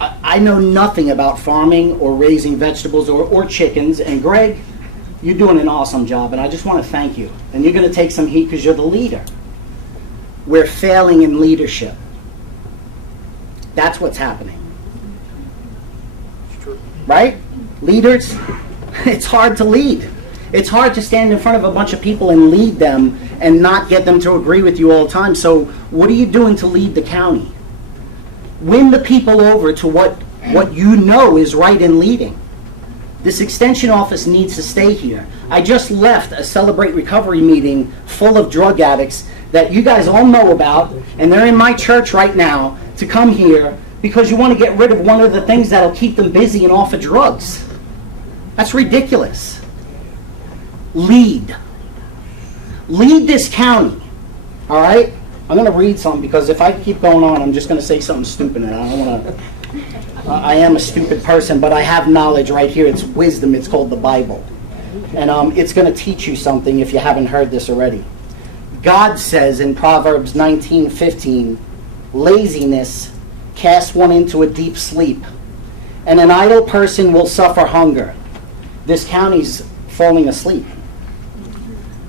I know nothing about farming or raising vegetables or chickens. And Greg, you're doing an awesome job, and I just want to thank you. And you're going to take some heat because you're the leader. We're failing in leadership. That's what's happening. Right? Leaders, it's hard to lead. It's hard to stand in front of a bunch of people and lead them and not get them to agree with you all the time. So what are you doing to lead the county? Win the people over to what you know is right in leading. This extension office needs to stay here. I just left a Celebrate Recovery meeting full of drug addicts that you guys all know about, and they're in my church right now to come here because you want to get rid of one of the things that'll keep them busy and off of drugs. That's ridiculous. Lead. Lead this county. All right? I'm going to read something because if I keep going on, I'm just going to say something stupid and I don't want to. I am a stupid person, but I have knowledge right here. It's wisdom. It's called the Bible. And it's going to teach you something if you haven't heard this already. God says in Proverbs 19:15, laziness casts one into a deep sleep, and an idle person will suffer hunger. This county's falling asleep.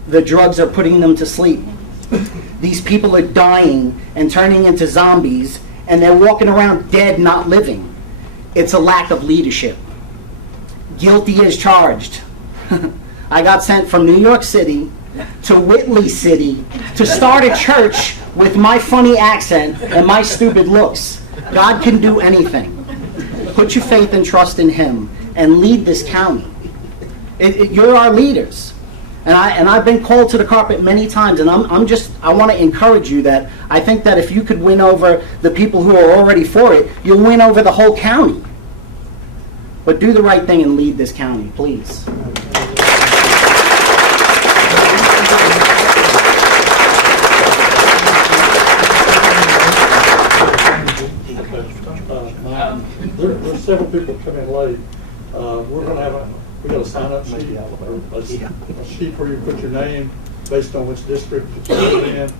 The drugs are putting them to sleep. These people are dying and turning into zombies, and they're walking around dead, not living. It's a lack of leadership. Guilty as charged. I got sent from New York City to Whitley City to start a church with my funny accent and my stupid looks. God can do anything. Put your faith and trust in Him and lead this county. You're our leaders. And I've been called to the carpet many times, and I want to encourage you that I think that if you could win over the people who are already for it, you'll win over the whole county. But do the right thing and lead this county, please. There's several people coming late. We're going to have we got a sign-up sheet, or a sheet where you put your name based on which district you live in.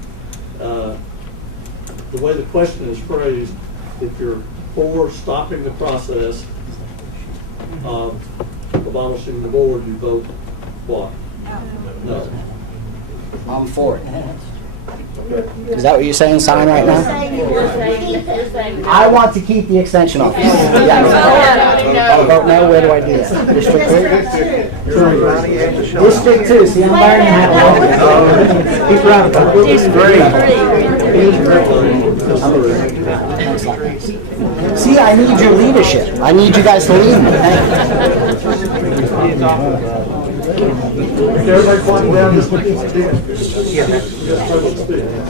The way the question is phrased, if you're for stopping the process of abolishing the board, you vote what? No. I'm for it. Is that what you're saying, sign right now? I want to keep the extension office. I'll vote no. Where do I do that? District 2? District 2. See, I'm learning how to vote. District 3. See, I need your leadership. I need you guys to lead me. Everybody quiet down, just look at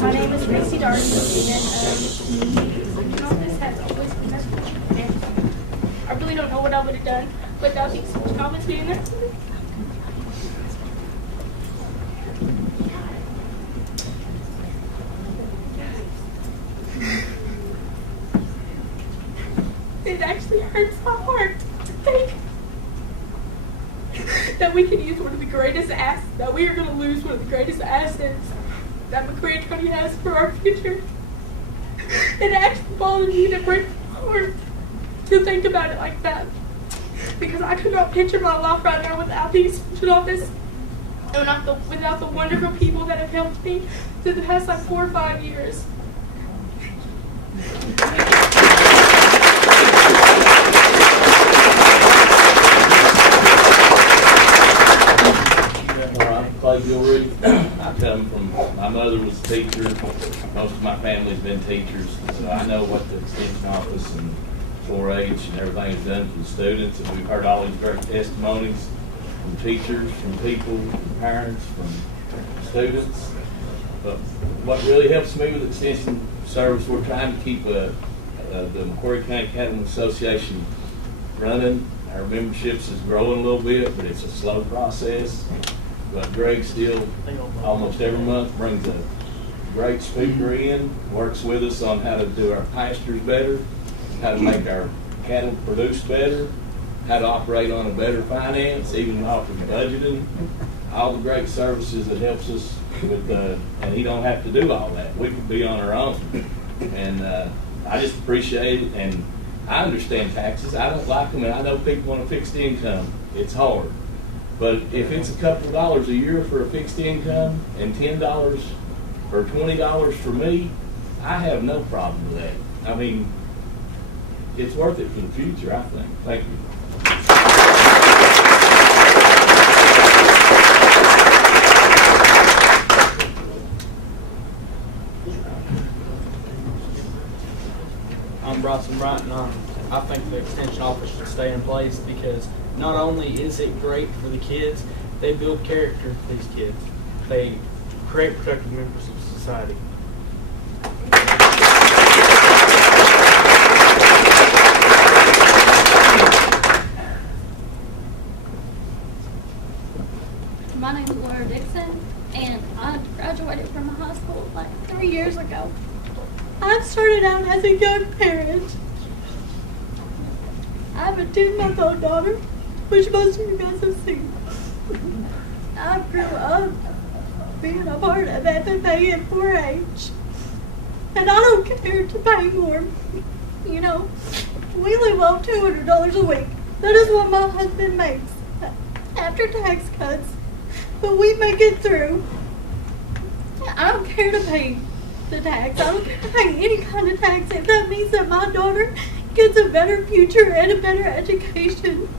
My name is Gracie Darden, and this has always been there. I really don't know what I would have done without these comments being there. It actually hurts my heart to think that we can use one of the greatest assets, that we are going to lose one of the greatest assets that McCreary County has for our future. It actually bothers me to break my heart to think about it like that, because I could not picture my life right now without the extension office and without the wonderful people that have helped me through the past 4 or 5 years. I come from, my mother was a teacher, most of my family's been teachers, so I know what the extension office and 4-H and everything has done for the students, and we've heard all these great testimonies from teachers, from people, from parents, from students. But what really helps me with extension service, we're trying to keep the McCreary County Cattlemen's Association running. Our memberships is growing a little bit, but it's a slow process. But Greg still, almost every month, brings a great speaker in, works with us on how to do our pastures better, how to make our cattle produce better, how to operate on a better finance, even offers budgeting, all the great services that helps us with, and he don't have to do all that. We can be on our own. And I just appreciate it, and I understand taxes. I don't like them, and I know people want a fixed income. It's hard. But if it's a couple of dollars a year for a fixed income and $10 or $20 for me, I have no problem with that. I mean, it's worth it for the future, I think. Thank you. I'm Bryson Bryant, and I think the extension office should stay in place because not only is it great for the kids, they build character for these kids. They create productive members of society. My name is Laura Dixon, and I graduated from high school 3 years ago. I started out as a young parent, I have a 10-month-old daughter, which most of you guys have seen. I grew up being a part of FFA and 4-H, and I don't care to pay more. You know, we live off $200 a week. That is what my husband makes after tax cuts, but we make it through. I don't care to pay the tax. I don't care to pay any kind of tax if that means that my daughter gets a better future and a better education.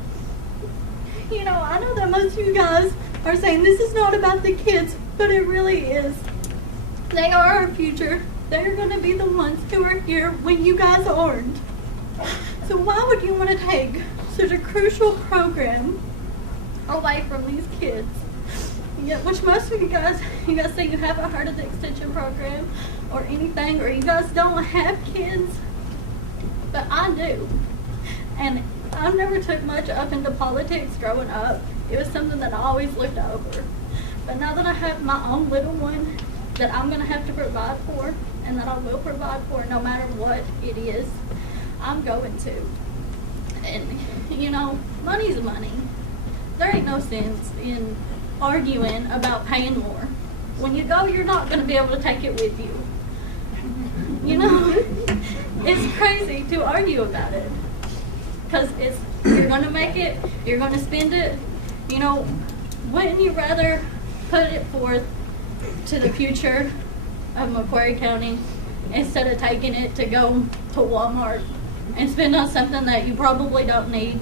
You know, I know that most of you guys are saying this is not about the kids, but it really is. They are our future. They're going to be the ones who are here when you guys aren't. So why would you want to take such a crucial program away from these kids? Yeah, which most of you guys say you haven't heard of the extension program or anything, or you guys don't have kids, but I do. And I never took much up into politics growing up. It was something that I always looked over. But now that I have my own little one that I'm going to have to provide for, and that I will provide for no matter what it is, I'm going to. And, you know, money's money. There ain't no sense in arguing about paying more. When you go, you're not going to be able to take it with you. You know, it's crazy to argue about it. Because you're going to make it, you're going to spend it. You know, wouldn't you rather put it forth to the future of McCreary County instead of taking it to go to Walmart and spend on something that you probably don't need?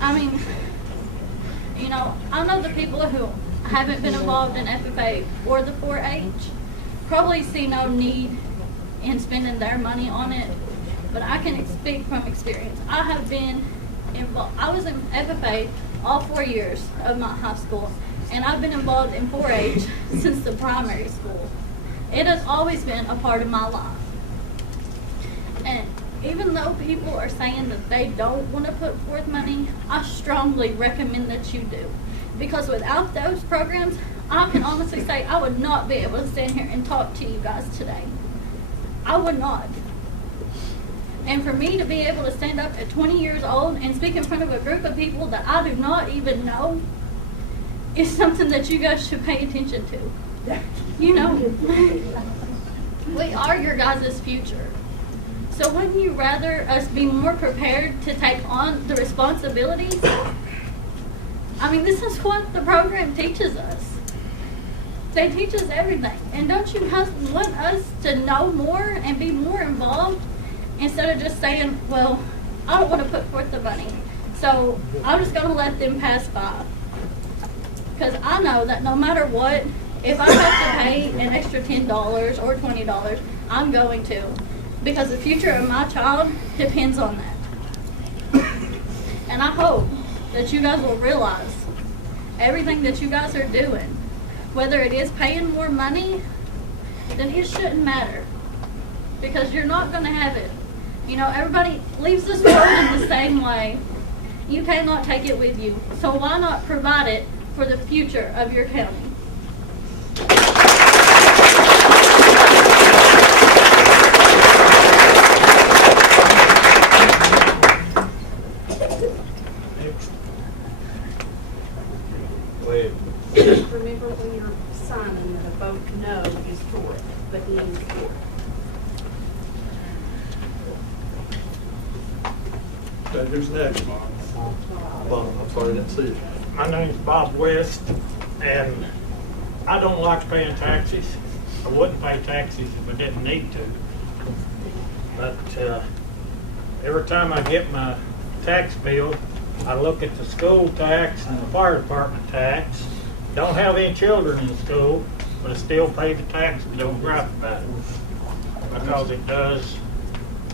I mean, you know, I know the people who haven't been involved in FFA or the 4-H probably see no need in spending their money on it, but I can speak from experience. I have been involved. I was in FFA all 4 years of my high school, and I've been involved in 4-H since the primary school. It has always been a part of my life. And even though people are saying that they don't want to put forth money, I strongly recommend that you do. Because without those programs, I can honestly say I would not be able to stand here and talk to you guys today. I would not. And for me to be able to stand up at 20 years old and speak in front of a group of people that I do not even know is something that you guys should pay attention to. You know, we are your guys' future. So wouldn't you rather us be more prepared to take on the responsibilities? I mean, this is what the program teaches us. They teach us everything. And don't you guys want us to know more and be more involved instead of just saying, well, I don't want to put forth the money, so I'm just going to let them pass by. Because I know that no matter what, if I have to pay an extra $10 or $20, I'm going to. Because the future of my child depends on that. And I hope that you guys will realize everything that you guys are doing, whether it is paying more money, then it shouldn't matter. Because you're not going to have it. You know, everybody leaves this world in the same way. You cannot take it with you. So why not provide it for the future of your county? Just remember when you're signing that a vote no is for it, but no is for it. Okay, who's next? Bob, I'm sorry, I didn't see you. My name's Bob West, and I don't like paying taxes. I wouldn't pay taxes if I didn't need to. But every time I get my tax bill, I look at the school tax and the fire department tax. Don't have any children in school, but I still pay the tax and don't gripe about it. Because it does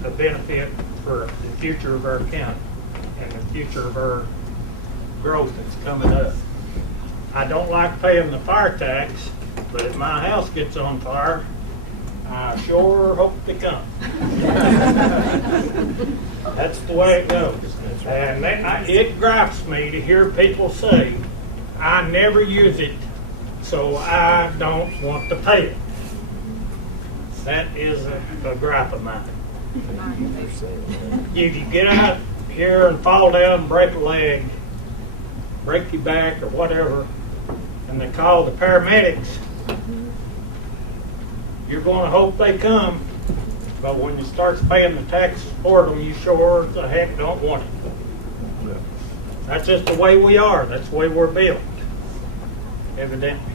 a benefit for the future of our county and the future of our growth that's coming up. I don't like paying the fire tax, but if my house gets on fire, I sure hope they come. That's the way it goes. And it gripes me to hear people say, I never use it, so I don't want to pay it. That is a gripe of mine. If here and fall down and break a leg, break your back or whatever, and they call the paramedics, you're going to hope they come, but when you start paying the taxes for them, you sure the heck don't want it. That's just the way we are. That's the way we're built, evidently.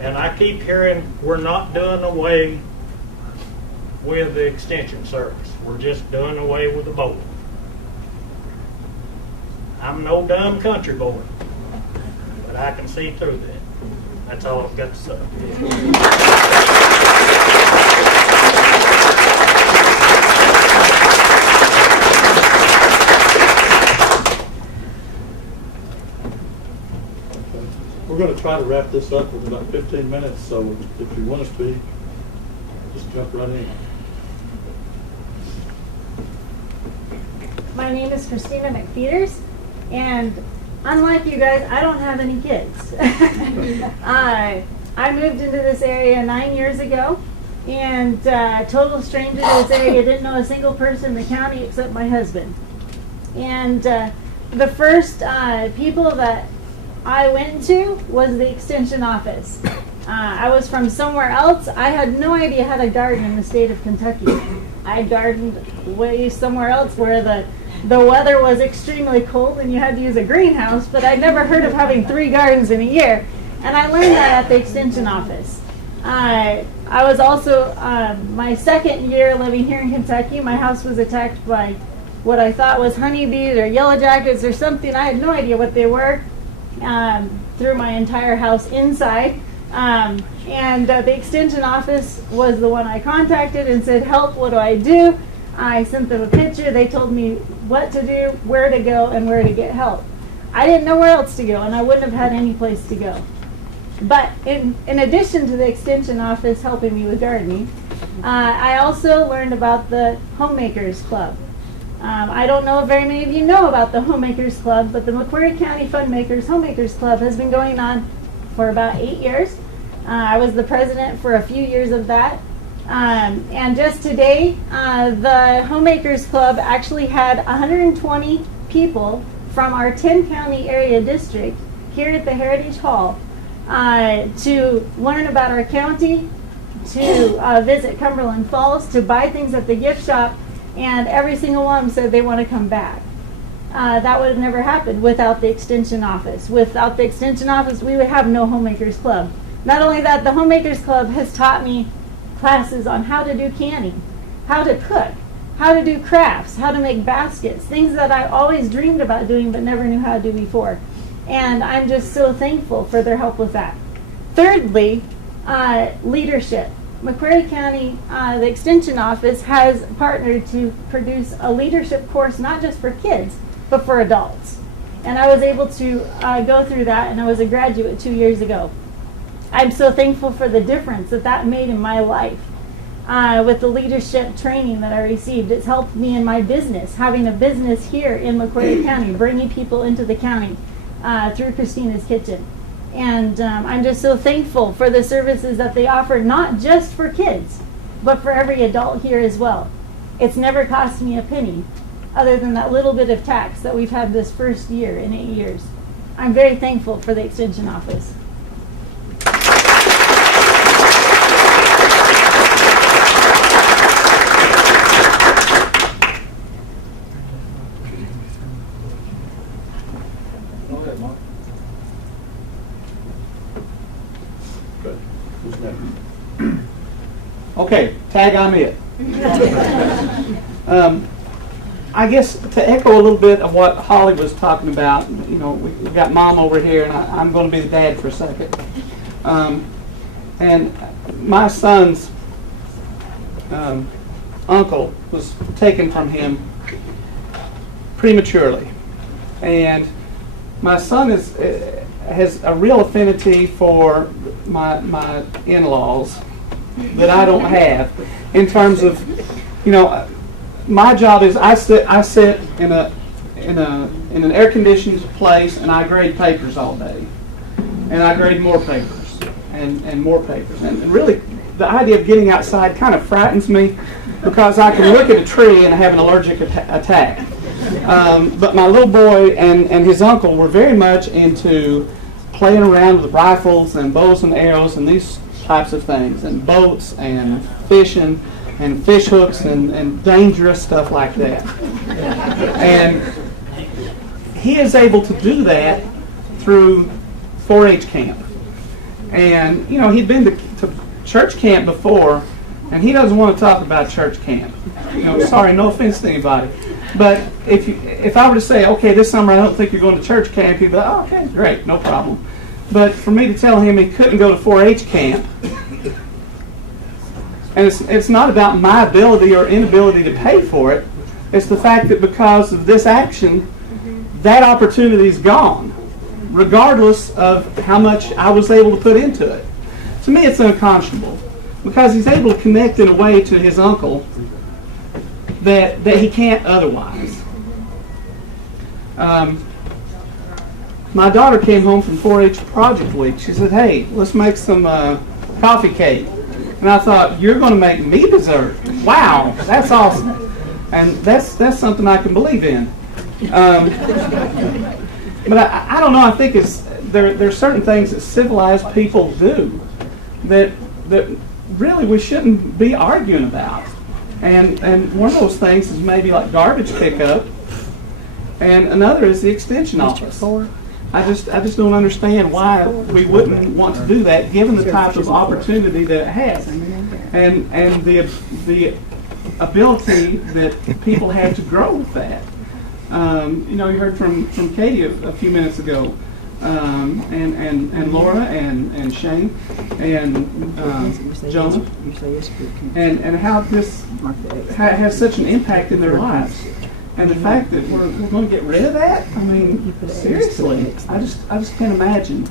And I keep hearing we're not doing away with the extension service. We're just doing away with the board. I'm no dumb country boy, but I can see through that. That's all I've got to say. We're going to try to wrap this up in about 15 minutes, so if you want to speak, just jump right in. My name is Christina McPeters, and unlike you guys, I don't have any kids. I moved into this area 9 years ago, and total stranger to this area, didn't know a single person in the county except my husband. And the first people that I went to was the extension office. I was from somewhere else. I had no idea how to garden in the state of Kentucky. I gardened way somewhere else where the weather was extremely cold and you had to use a greenhouse, but I'd never heard of having 3 gardens in a year. And I learned that at the extension office. I was also, my second year living here in Kentucky, my house was attacked by what I thought was honeybees or yellow jackets or something. I had no idea what they were. Through my entire house inside. And the extension office was the one I contacted and said, help, what do I do? I sent them a picture. They told me what to do, where to go, and where to get help. I didn't know where else to go, and I wouldn't have had any place to go. But in addition to the extension office helping me with gardening, I also learned about the Homemakers Club. I don't know if very many of you know about the Homemakers Club, but the McCreary County Fundmakers Homemakers Club has been going on for about 8 years. I was the president for a few years of that. And just today, the Homemakers Club actually had 120 people from our 10-county area district here at the Heritage Hall to learn about our county, to visit Cumberland Falls, to buy things at the gift shop, and every single one said they want to come back. That would have never happened without the extension office. Without the extension office, we would have no Homemakers Club. Not only that, the Homemakers Club has taught me classes on how to do canning, how to cook, how to do crafts, how to make baskets, things that I always dreamed about doing but never knew how to do before. And I'm just so thankful for their help with that. Thirdly, leadership. McCreary County, the Extension Office, has partnered to produce a leadership course not just for kids, but for adults. And I was able to go through that, and I was a graduate 2 years ago. I'm so thankful for the difference that made in my life with the leadership training that I received. It's helped me in my business, having a business here in McCreary County, bringing people into the county through Christina's Kitchen. And I'm just so thankful for the services that they offer, not just for kids, but for every adult here as well. It's never cost me a penny, other than that little bit of tax that we've had this first year in 8 years. I'm very thankful for the Extension Office. Okay, tag, I'm it. I guess to echo a little bit of what Holly was talking about, you know, we've got Mom over here, and I'm going to be the dad for a second. And my son's uncle was taken from him prematurely. And my son has a real affinity for my in-laws that I don't have, in terms of, you know, my job is I sit in an air-conditioned place and I grade papers all day, and I grade more papers and more papers, and really the idea of getting outside kind of frightens me, because I can look at a tree and have an allergic attack. But my little boy and his uncle were very much into playing around with rifles and bows and arrows and these types of things, and boats and fishing and fish hooks and dangerous stuff like that. And he is able to do that through 4-H camp. And, you know, he'd been to church camp before, and he doesn't want to talk about church camp. You know, sorry, no offense to anybody. But if I were to say, okay, this summer I don't think you're going to church camp, he'd be like, oh, okay, great, no problem. But for me to tell him he couldn't go to 4-H camp, and it's not about my ability or inability to pay for it, it's the fact that because of this action, that opportunity's gone, regardless of how much I was able to put into it. To me, it's unconscionable, because he's able to connect in a way to his uncle that he can't otherwise. My daughter came home from 4-H Project Week. She said, hey, let's make some coffee cake. And I thought, you're going to make me dessert? Wow, that's awesome. And that's something I can believe in. But I don't know, I think there's certain things that civilized people do that really we shouldn't be arguing about. And one of those things is maybe like garbage pickup, and another is the extension office. I just don't understand why we wouldn't want to do that, given the type of opportunity that it has, and the ability that people had to grow with that. You know, you heard from Katie a few minutes ago, and Laura and Shane and Jonah, and how this has such an impact in their lives. And the fact that we're going to get rid of that, I mean, seriously, I just can't imagine.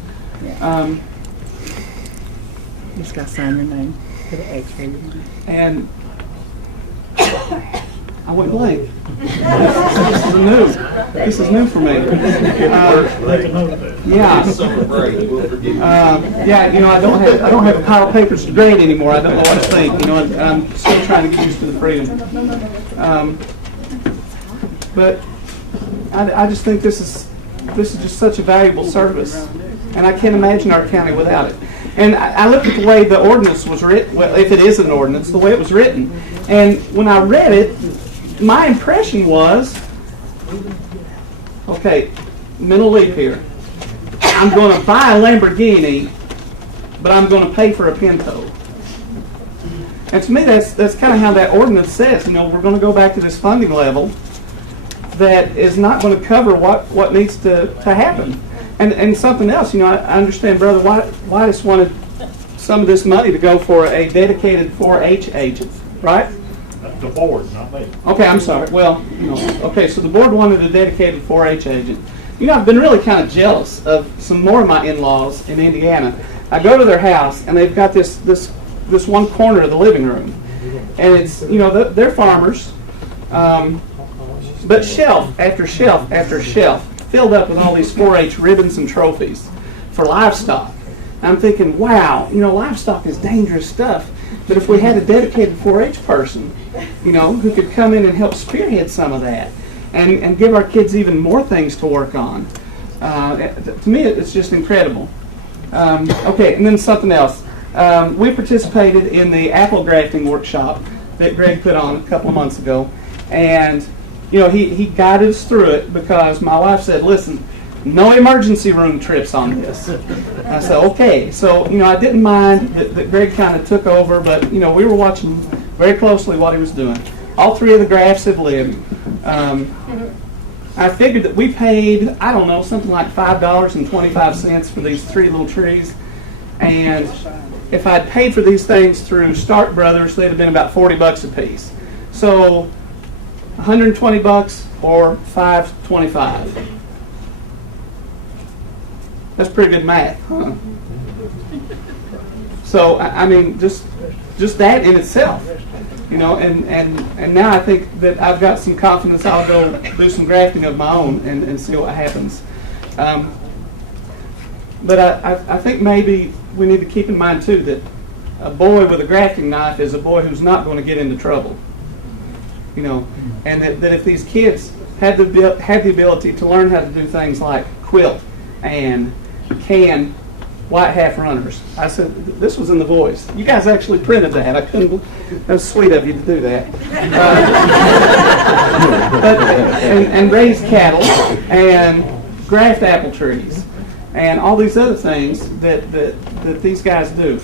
Just got to sign your name. Put an X for your name. And I went blank. This is new for me. Yeah. Yeah, you know, I don't have a pile of papers to grade anymore. I don't know what to think. You know, I'm still trying to get used to the freedom. But I just think this is just such a valuable service, and I can't imagine our county without it. And I looked at the way the ordinance was written, well, if it is an ordinance, the way it was written. And when I read it, my impression was, okay, mental leap here. I'm going to buy a Lamborghini, but I'm going to pay for a Pinto. And to me, that's kind of how that ordinance says. You know, we're going to go back to this funding level that is not going to cover what needs to happen. And something else, you know, I understand Brother White just wanted some of this money to go for a dedicated 4-H agent, right? The board, not me. Okay, I'm sorry. Well, you know, okay, so the board wanted a dedicated 4-H agent. You know, I've been really kind of jealous of some more of my in-laws in Indiana. I go to their house, and they've got this one corner of the living room. And it's, you know, they're farmers, but shelf after shelf after shelf filled up with all these 4-H ribbons and trophies for livestock. I'm thinking, wow, you know, livestock is dangerous stuff, but if we had a dedicated 4-H person, you know, who could come in and help spearhead some of that and give our kids even more things to work on, to me it's just incredible. Okay, and then something else. We participated in the apple grafting workshop that Greg put on a couple of months ago, and you know, he guided us through it because my wife said, listen, no emergency room trips on this. I said, okay. So, you know, I didn't mind that Greg kind of took over, but, you know, we were watching very closely what he was doing. All three of the grafts have lived. I figured that we paid, I don't know, something like $5.25 for these three little trees. And if I'd paid for these things through Stark Brothers, they'd have been about $40 a piece. So, $120 or $5.25. That's pretty good math, huh? So I mean, just that in itself, you know. And now I think that I've got some confidence. I'll go do some grafting of my own and see what happens. But I think maybe we need to keep in mind too that a boy with a grafting knife is a boy who's not going to get into trouble. You know, and that if these kids had the ability to learn how to do things like quilt and can white half runners. I said, this was in the Voice. You guys actually printed that. I couldn't. That was sweet of you to do that. And raise cattle and graft apple trees and all these other things that these guys do.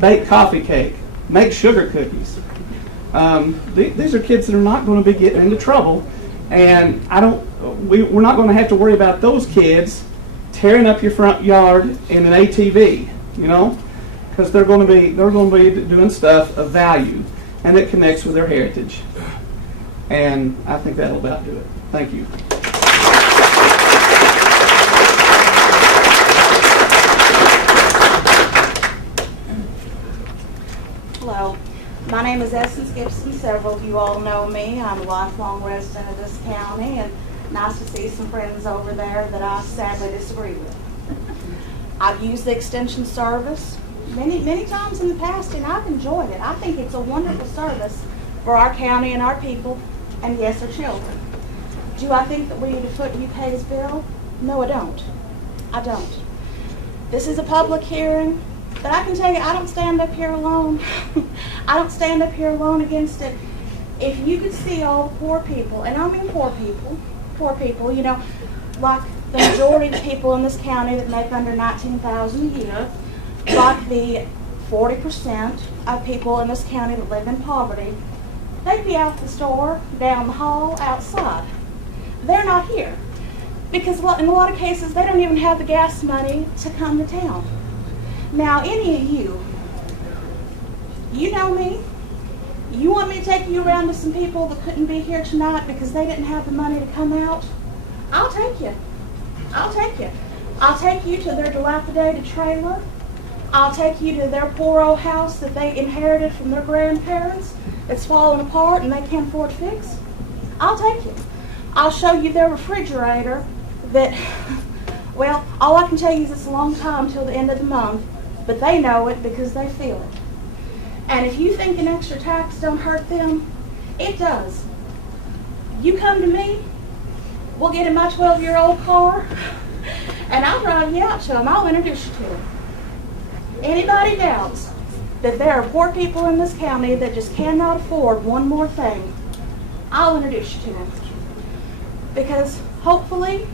Bake coffee cake, make sugar cookies. These are kids that are not going to be getting into trouble, and we're not going to have to worry about those kids tearing up your front yard in an ATV, because they're going to be doing stuff of value, and it connects with their heritage. And I think that'll about do it. Thank you. Hello, my name is Essence Gibson. Several of you all know me. I'm a lifelong resident of this county, and nice to see some friends over there that I sadly disagree with. I've used the extension service many times in the past, and I've enjoyed it. I think it's a wonderful service for our county and our people, and yes, our children. Do I think that we need to foot UK's bill? No, I don't. I don't. This is a public hearing, but I can tell you I don't stand up here alone. I don't stand up here alone against it. If you could see all the poor people, and I mean poor people, like the majority of the people in this county that make under $19,000 a year, like the 40% of people in this county that live in poverty, they'd be out the store, down the hall, outside. They're not here because in a lot of cases they don't even have the gas money to come to town. Now, any of you know me. You want me to take you around to some people that couldn't be here tonight because they didn't have the money to come out? I'll take you. I'll take you. I'll take you to their dilapidated trailer. I'll take you to their poor old house that they inherited from their grandparents. It's falling apart and they can't afford to fix. I'll take you. I'll show you their refrigerator that, well, all I can tell you is it's a long time till the end of the month, but they know it because they feel it. And if you think an extra tax don't hurt them, it does. You come to me, we'll get in my 12-year-old car, and I'll drive you out to them. I'll introduce you to them. Anybody doubts that there are poor people in this county that just cannot afford one more thing, I'll introduce you to them. Because hopefully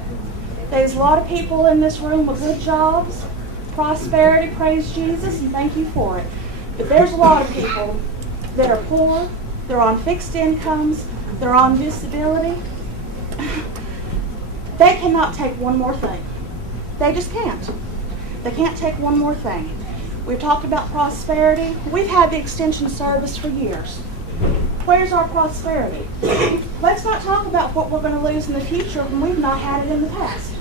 there's a lot of people in this room with good jobs, prosperity, praise Jesus, and thank you for it. But there's a lot of people that are poor, they're on fixed incomes, they're on disability. They cannot take one more thing. They just can't. They can't take one more thing. We've talked about prosperity. We've had the extension service for years. Where's our prosperity? Let's not talk about what we're going to lose in the future when we've not had it in the past.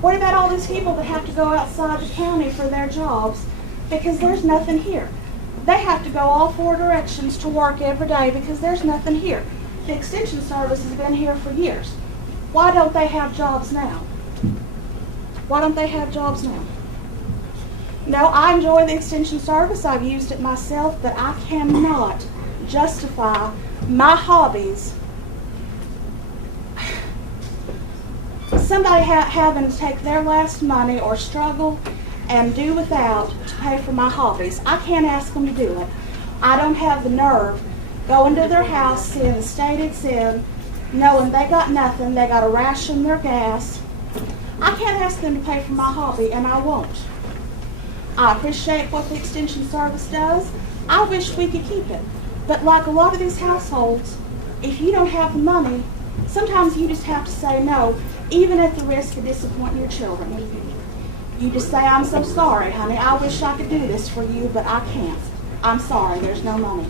What about all these people that have to go outside the county for their jobs because there's nothing here? They have to go all 4 directions to work every day because there's nothing here. The extension service has been here for years. Why don't they have jobs now? Why don't they have jobs now? No, I enjoy the extension service. I've used it myself, but I cannot justify my hobbies. Somebody having to take their last money or struggle and do without to pay for my hobbies. I can't ask them to do it. I don't have the nerve going to their house, seeing the state it's in, knowing they got nothing, they got to ration their gas. I can't ask them to pay for my hobby, and I won't. I appreciate what the extension service does. I wish we could keep it. But like a lot of these households, if you don't have the money, sometimes you just have to say no, even at the risk of disappointing your children. You just say, I'm so sorry, honey. I wish I could do this for you, but I can't. I'm sorry, there's no money.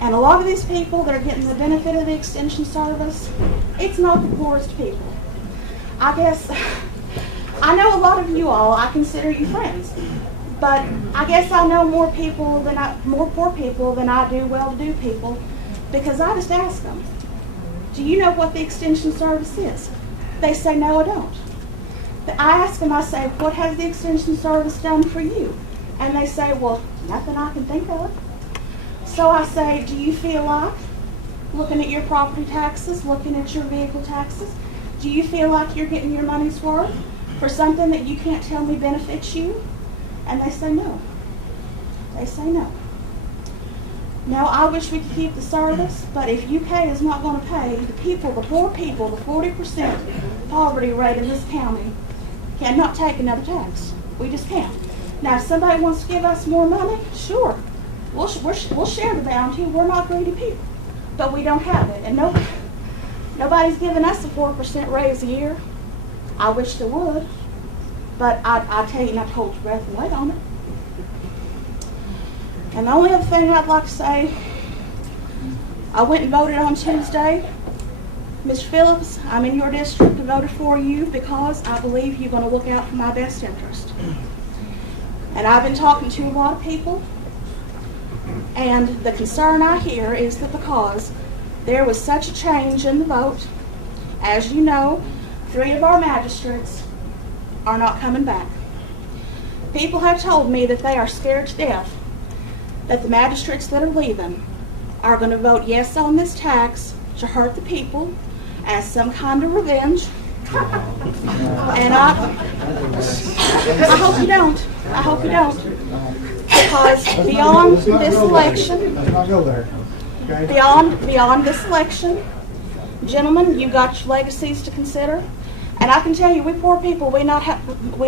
And a lot of these people that are getting the benefit of the extension service, it's not the poorest people. I guess, I know a lot of you all, I consider you friends, but I guess I know more poor people than I do well-to-do people, because I just ask them, do you know what the extension service is? They say, no, I don't. I ask them, I say, what has the extension service done for you? And they say, well, nothing I can think of. So I say, do you feel like looking at your property taxes, looking at your vehicle taxes? Do you feel like you're getting your money's worth for something that you can't tell me benefits you? And they say no. They say no. Now, I wish we could keep the service, but if UK is not going to pay, the people, the poor people, the 40% poverty rate in this county cannot take another tax. We just can't. Now, if somebody wants to give us more money, sure. We'll share the bounty. We're not greedy people. But we don't have it. And nobody's giving us a 4% raise a year. I wish they would. But I tell you not to hold your breath and wait on it. And the only other thing I'd like to say, I went and voted on Tuesday. Mr. Phillips, I'm in your district and voted for you because I believe you're going to look out for my best interest. And I've been talking to a lot of people, and the concern I hear is that because there was such a change in the vote, as you know, 3 of our magistrates are not coming back. People have told me that they are scared to death that the magistrates that are leaving are going to vote yes on this tax to hurt the people as some kind of revenge. And I hope you don't. I hope you don't. Because beyond this election, beyond this election, gentlemen, you got your legacies to consider. And I can tell you, we poor people, we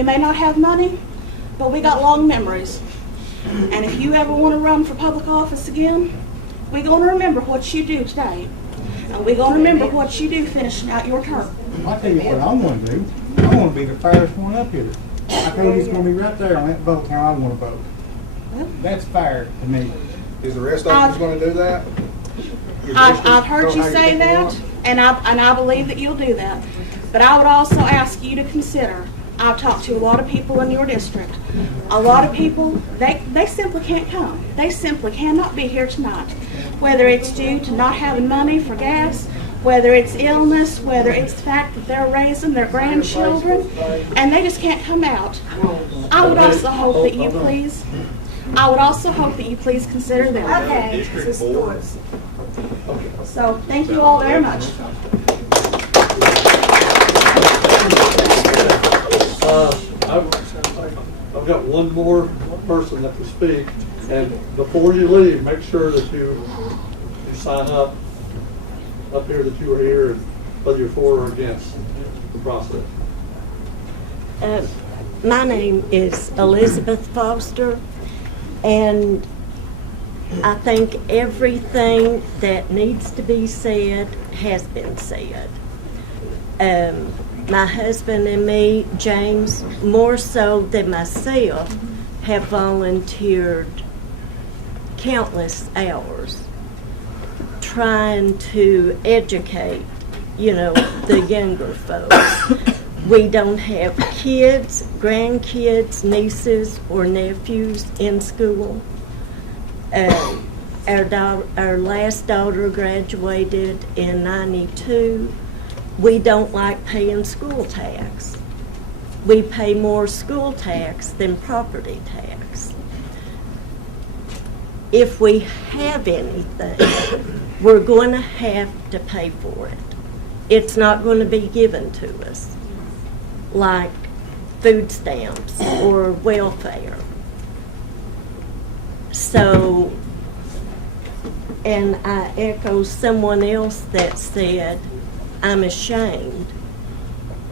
may not have money, but we got long memories. And if you ever want to run for public office again, we're going to remember what you do today. And we're going to remember what you do finishing out your term. I'll tell you what I want to do. I want to be the fairest one up here. I told you it's going to be right there on that vote how I want to vote. Well, that's fair to me. Is the rest of us going to do that? I've heard you say that, and I believe that you'll do that. But I would also ask you to consider, I've talked to a lot of people in your district. A lot of people, they simply can't come. They simply cannot be here tonight. Whether it's due to not having money for gas, whether it's illness, whether it's the fact that they're raising their grandchildren, and they just can't come out. I would also hope that you please consider them. Okay. So, thank you all very much. I've got one more person that will speak, and before you leave, make sure that you sign up here that you were here, and whether you're for or against the process. My name is Elizabeth Foster, and I think everything that needs to be said has been said. My husband and me, James, more so than myself, have volunteered countless hours trying to educate, the younger folks. We don't have kids, grandkids, nieces, or nephews in school. Our last daughter graduated in '92. We don't like paying school tax. We pay more school tax than property tax. If we have anything, we're going to have to pay for it. It's not going to be given to us, like food stamps or welfare. So, and I echo someone else that said, I'm ashamed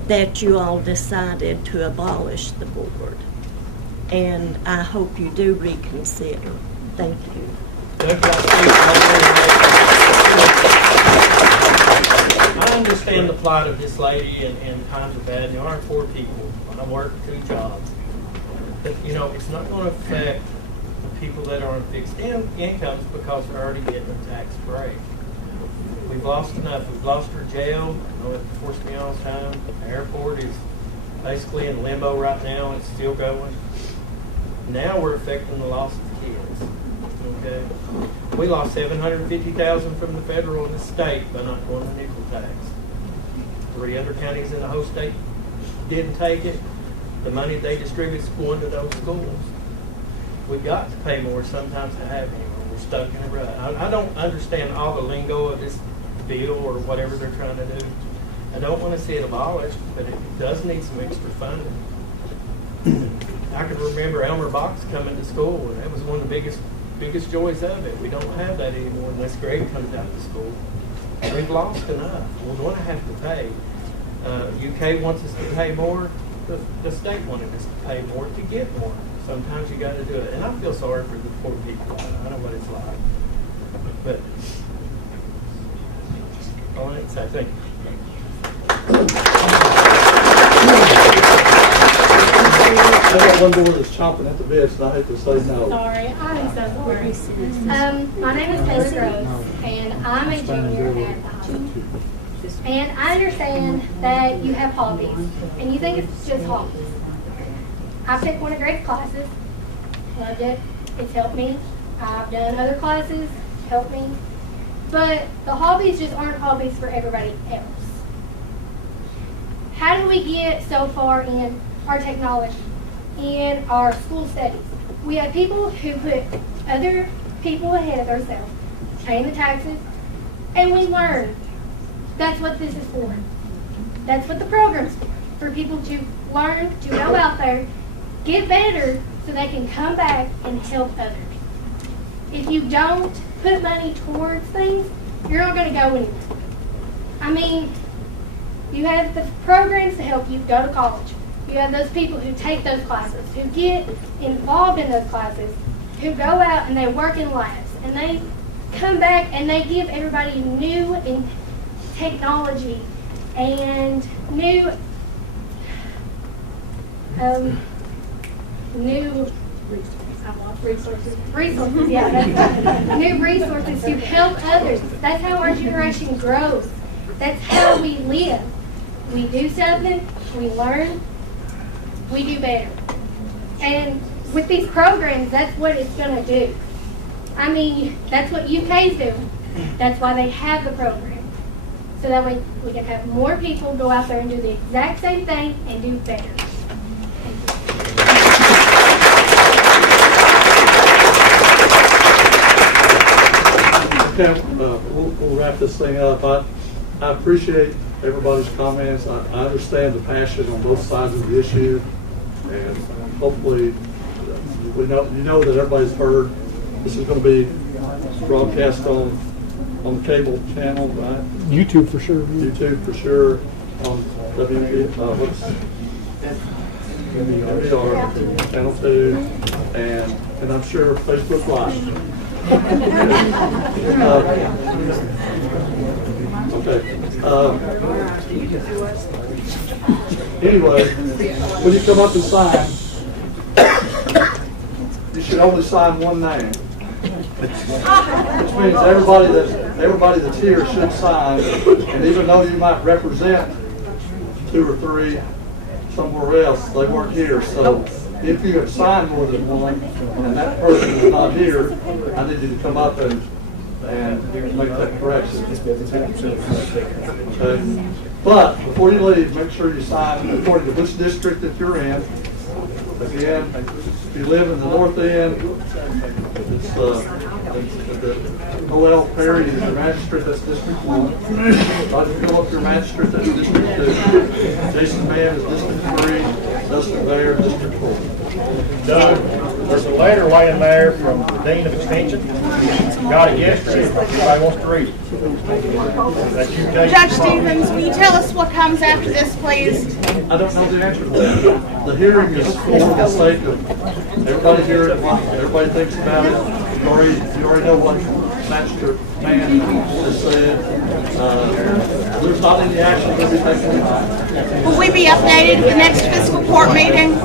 that you all decided to abolish the board. And I hope you do reconsider. Thank you. I understand the plight of this lady, and times are bad, and there are poor people. I work 2 jobs. But, it's not going to affect the people that are on fixed incomes because they're already getting a tax break. We've lost enough. We've lost our jail. I know it forced me all the time. The airport is basically in limbo right now. It's still going. Now we're affecting the loss of kids. Okay, we lost $750,000 from the federal and the state by not going to nickel tax. 3 other counties in the whole state didn't take it. The money they distribute is going to those schools. We've got to pay more sometimes to have anyone. We're stuck in a rut. I don't understand all the lingo of this bill or whatever they're trying to do. I don't want to see it abolished, but it does need some extra funding. I can remember Elmer Box coming to school, and that was one of the biggest joys of it. We don't have that anymore unless Greg comes out to school. We've lost enough. We're going to have to pay. UK wants us to pay more. The state wanted us to pay more to get more. Sometimes you got to do it. And I feel sorry for the poor people. I know what it's like. But all I say, thank you. I got one more that's chomping at the bit, so I hate to say no. Sorry, I'm so sorry. My name is Taylor Groves, and I'm a junior at the high school. And I understand that you have hobbies, and you think it's just hobbies. I took one of Greg's classes, loved it, it's helped me. I've done other classes, helped me. But the hobbies just aren't hobbies for everybody else. How do we get so far in our technology, in our school studies? We have people who put other people ahead of themselves, paying the taxes, and we learn. That's what this is for. That's what the program's for people to learn, to go out there, get better, so they can come back and help others. If you don't put money towards things, you're not going to go anywhere. I mean, you have the programs to help you go to college. You have those people who take those classes, who get involved in those classes, who go out and they work in labs, and they come back and they give everybody new technology and new resources, yeah, that's new resources to help others. That's how our generation grows. That's how we live. We do something, we learn, we do better. And with these programs, that's what it's going to do. I mean, that's what UK's doing. That's why they have the program. So that way we can have more people go out there and do the exact same thing and do better. Okay, we'll wrap this thing up. I appreciate everybody's comments. I understand the passion on both sides of the issue, and hopefully you know that everybody's heard. This is going to be broadcast on the cable channel, right? YouTube for sure. YouTube for sure. On MVR, Channel 2, and I'm sure Facebook Live. Okay. Anyway, when you come up and sign, you should only sign one name. Which means everybody that's here should sign, and even though you might represent 2 or 3 somewhere else, they weren't here. So if you have signed more than one and that person is not here, I need you to come up and make that correction. Okay. But before you leave, make sure you sign according to which district that you're in. Again, if you live in the north end, it's Noel Perry is your magistrate, that's District 1. Roger Phillip, your magistrate, that's District 2. Jason Mann is District 3. Dustin Bayer, District 4. Doug, there's a letter laying there from the Dean of Extension. Got it yesterday. Anybody wants to read it? That's you, Judge Stevens, will you tell us what comes after this, please? I don't know the answer to that. The hearing is for the sake of everybody here, everybody thinks about it. You already know what Magistrate Mann just said. There's not any action to be taken tonight. Will we be updated at the next fiscal court meeting?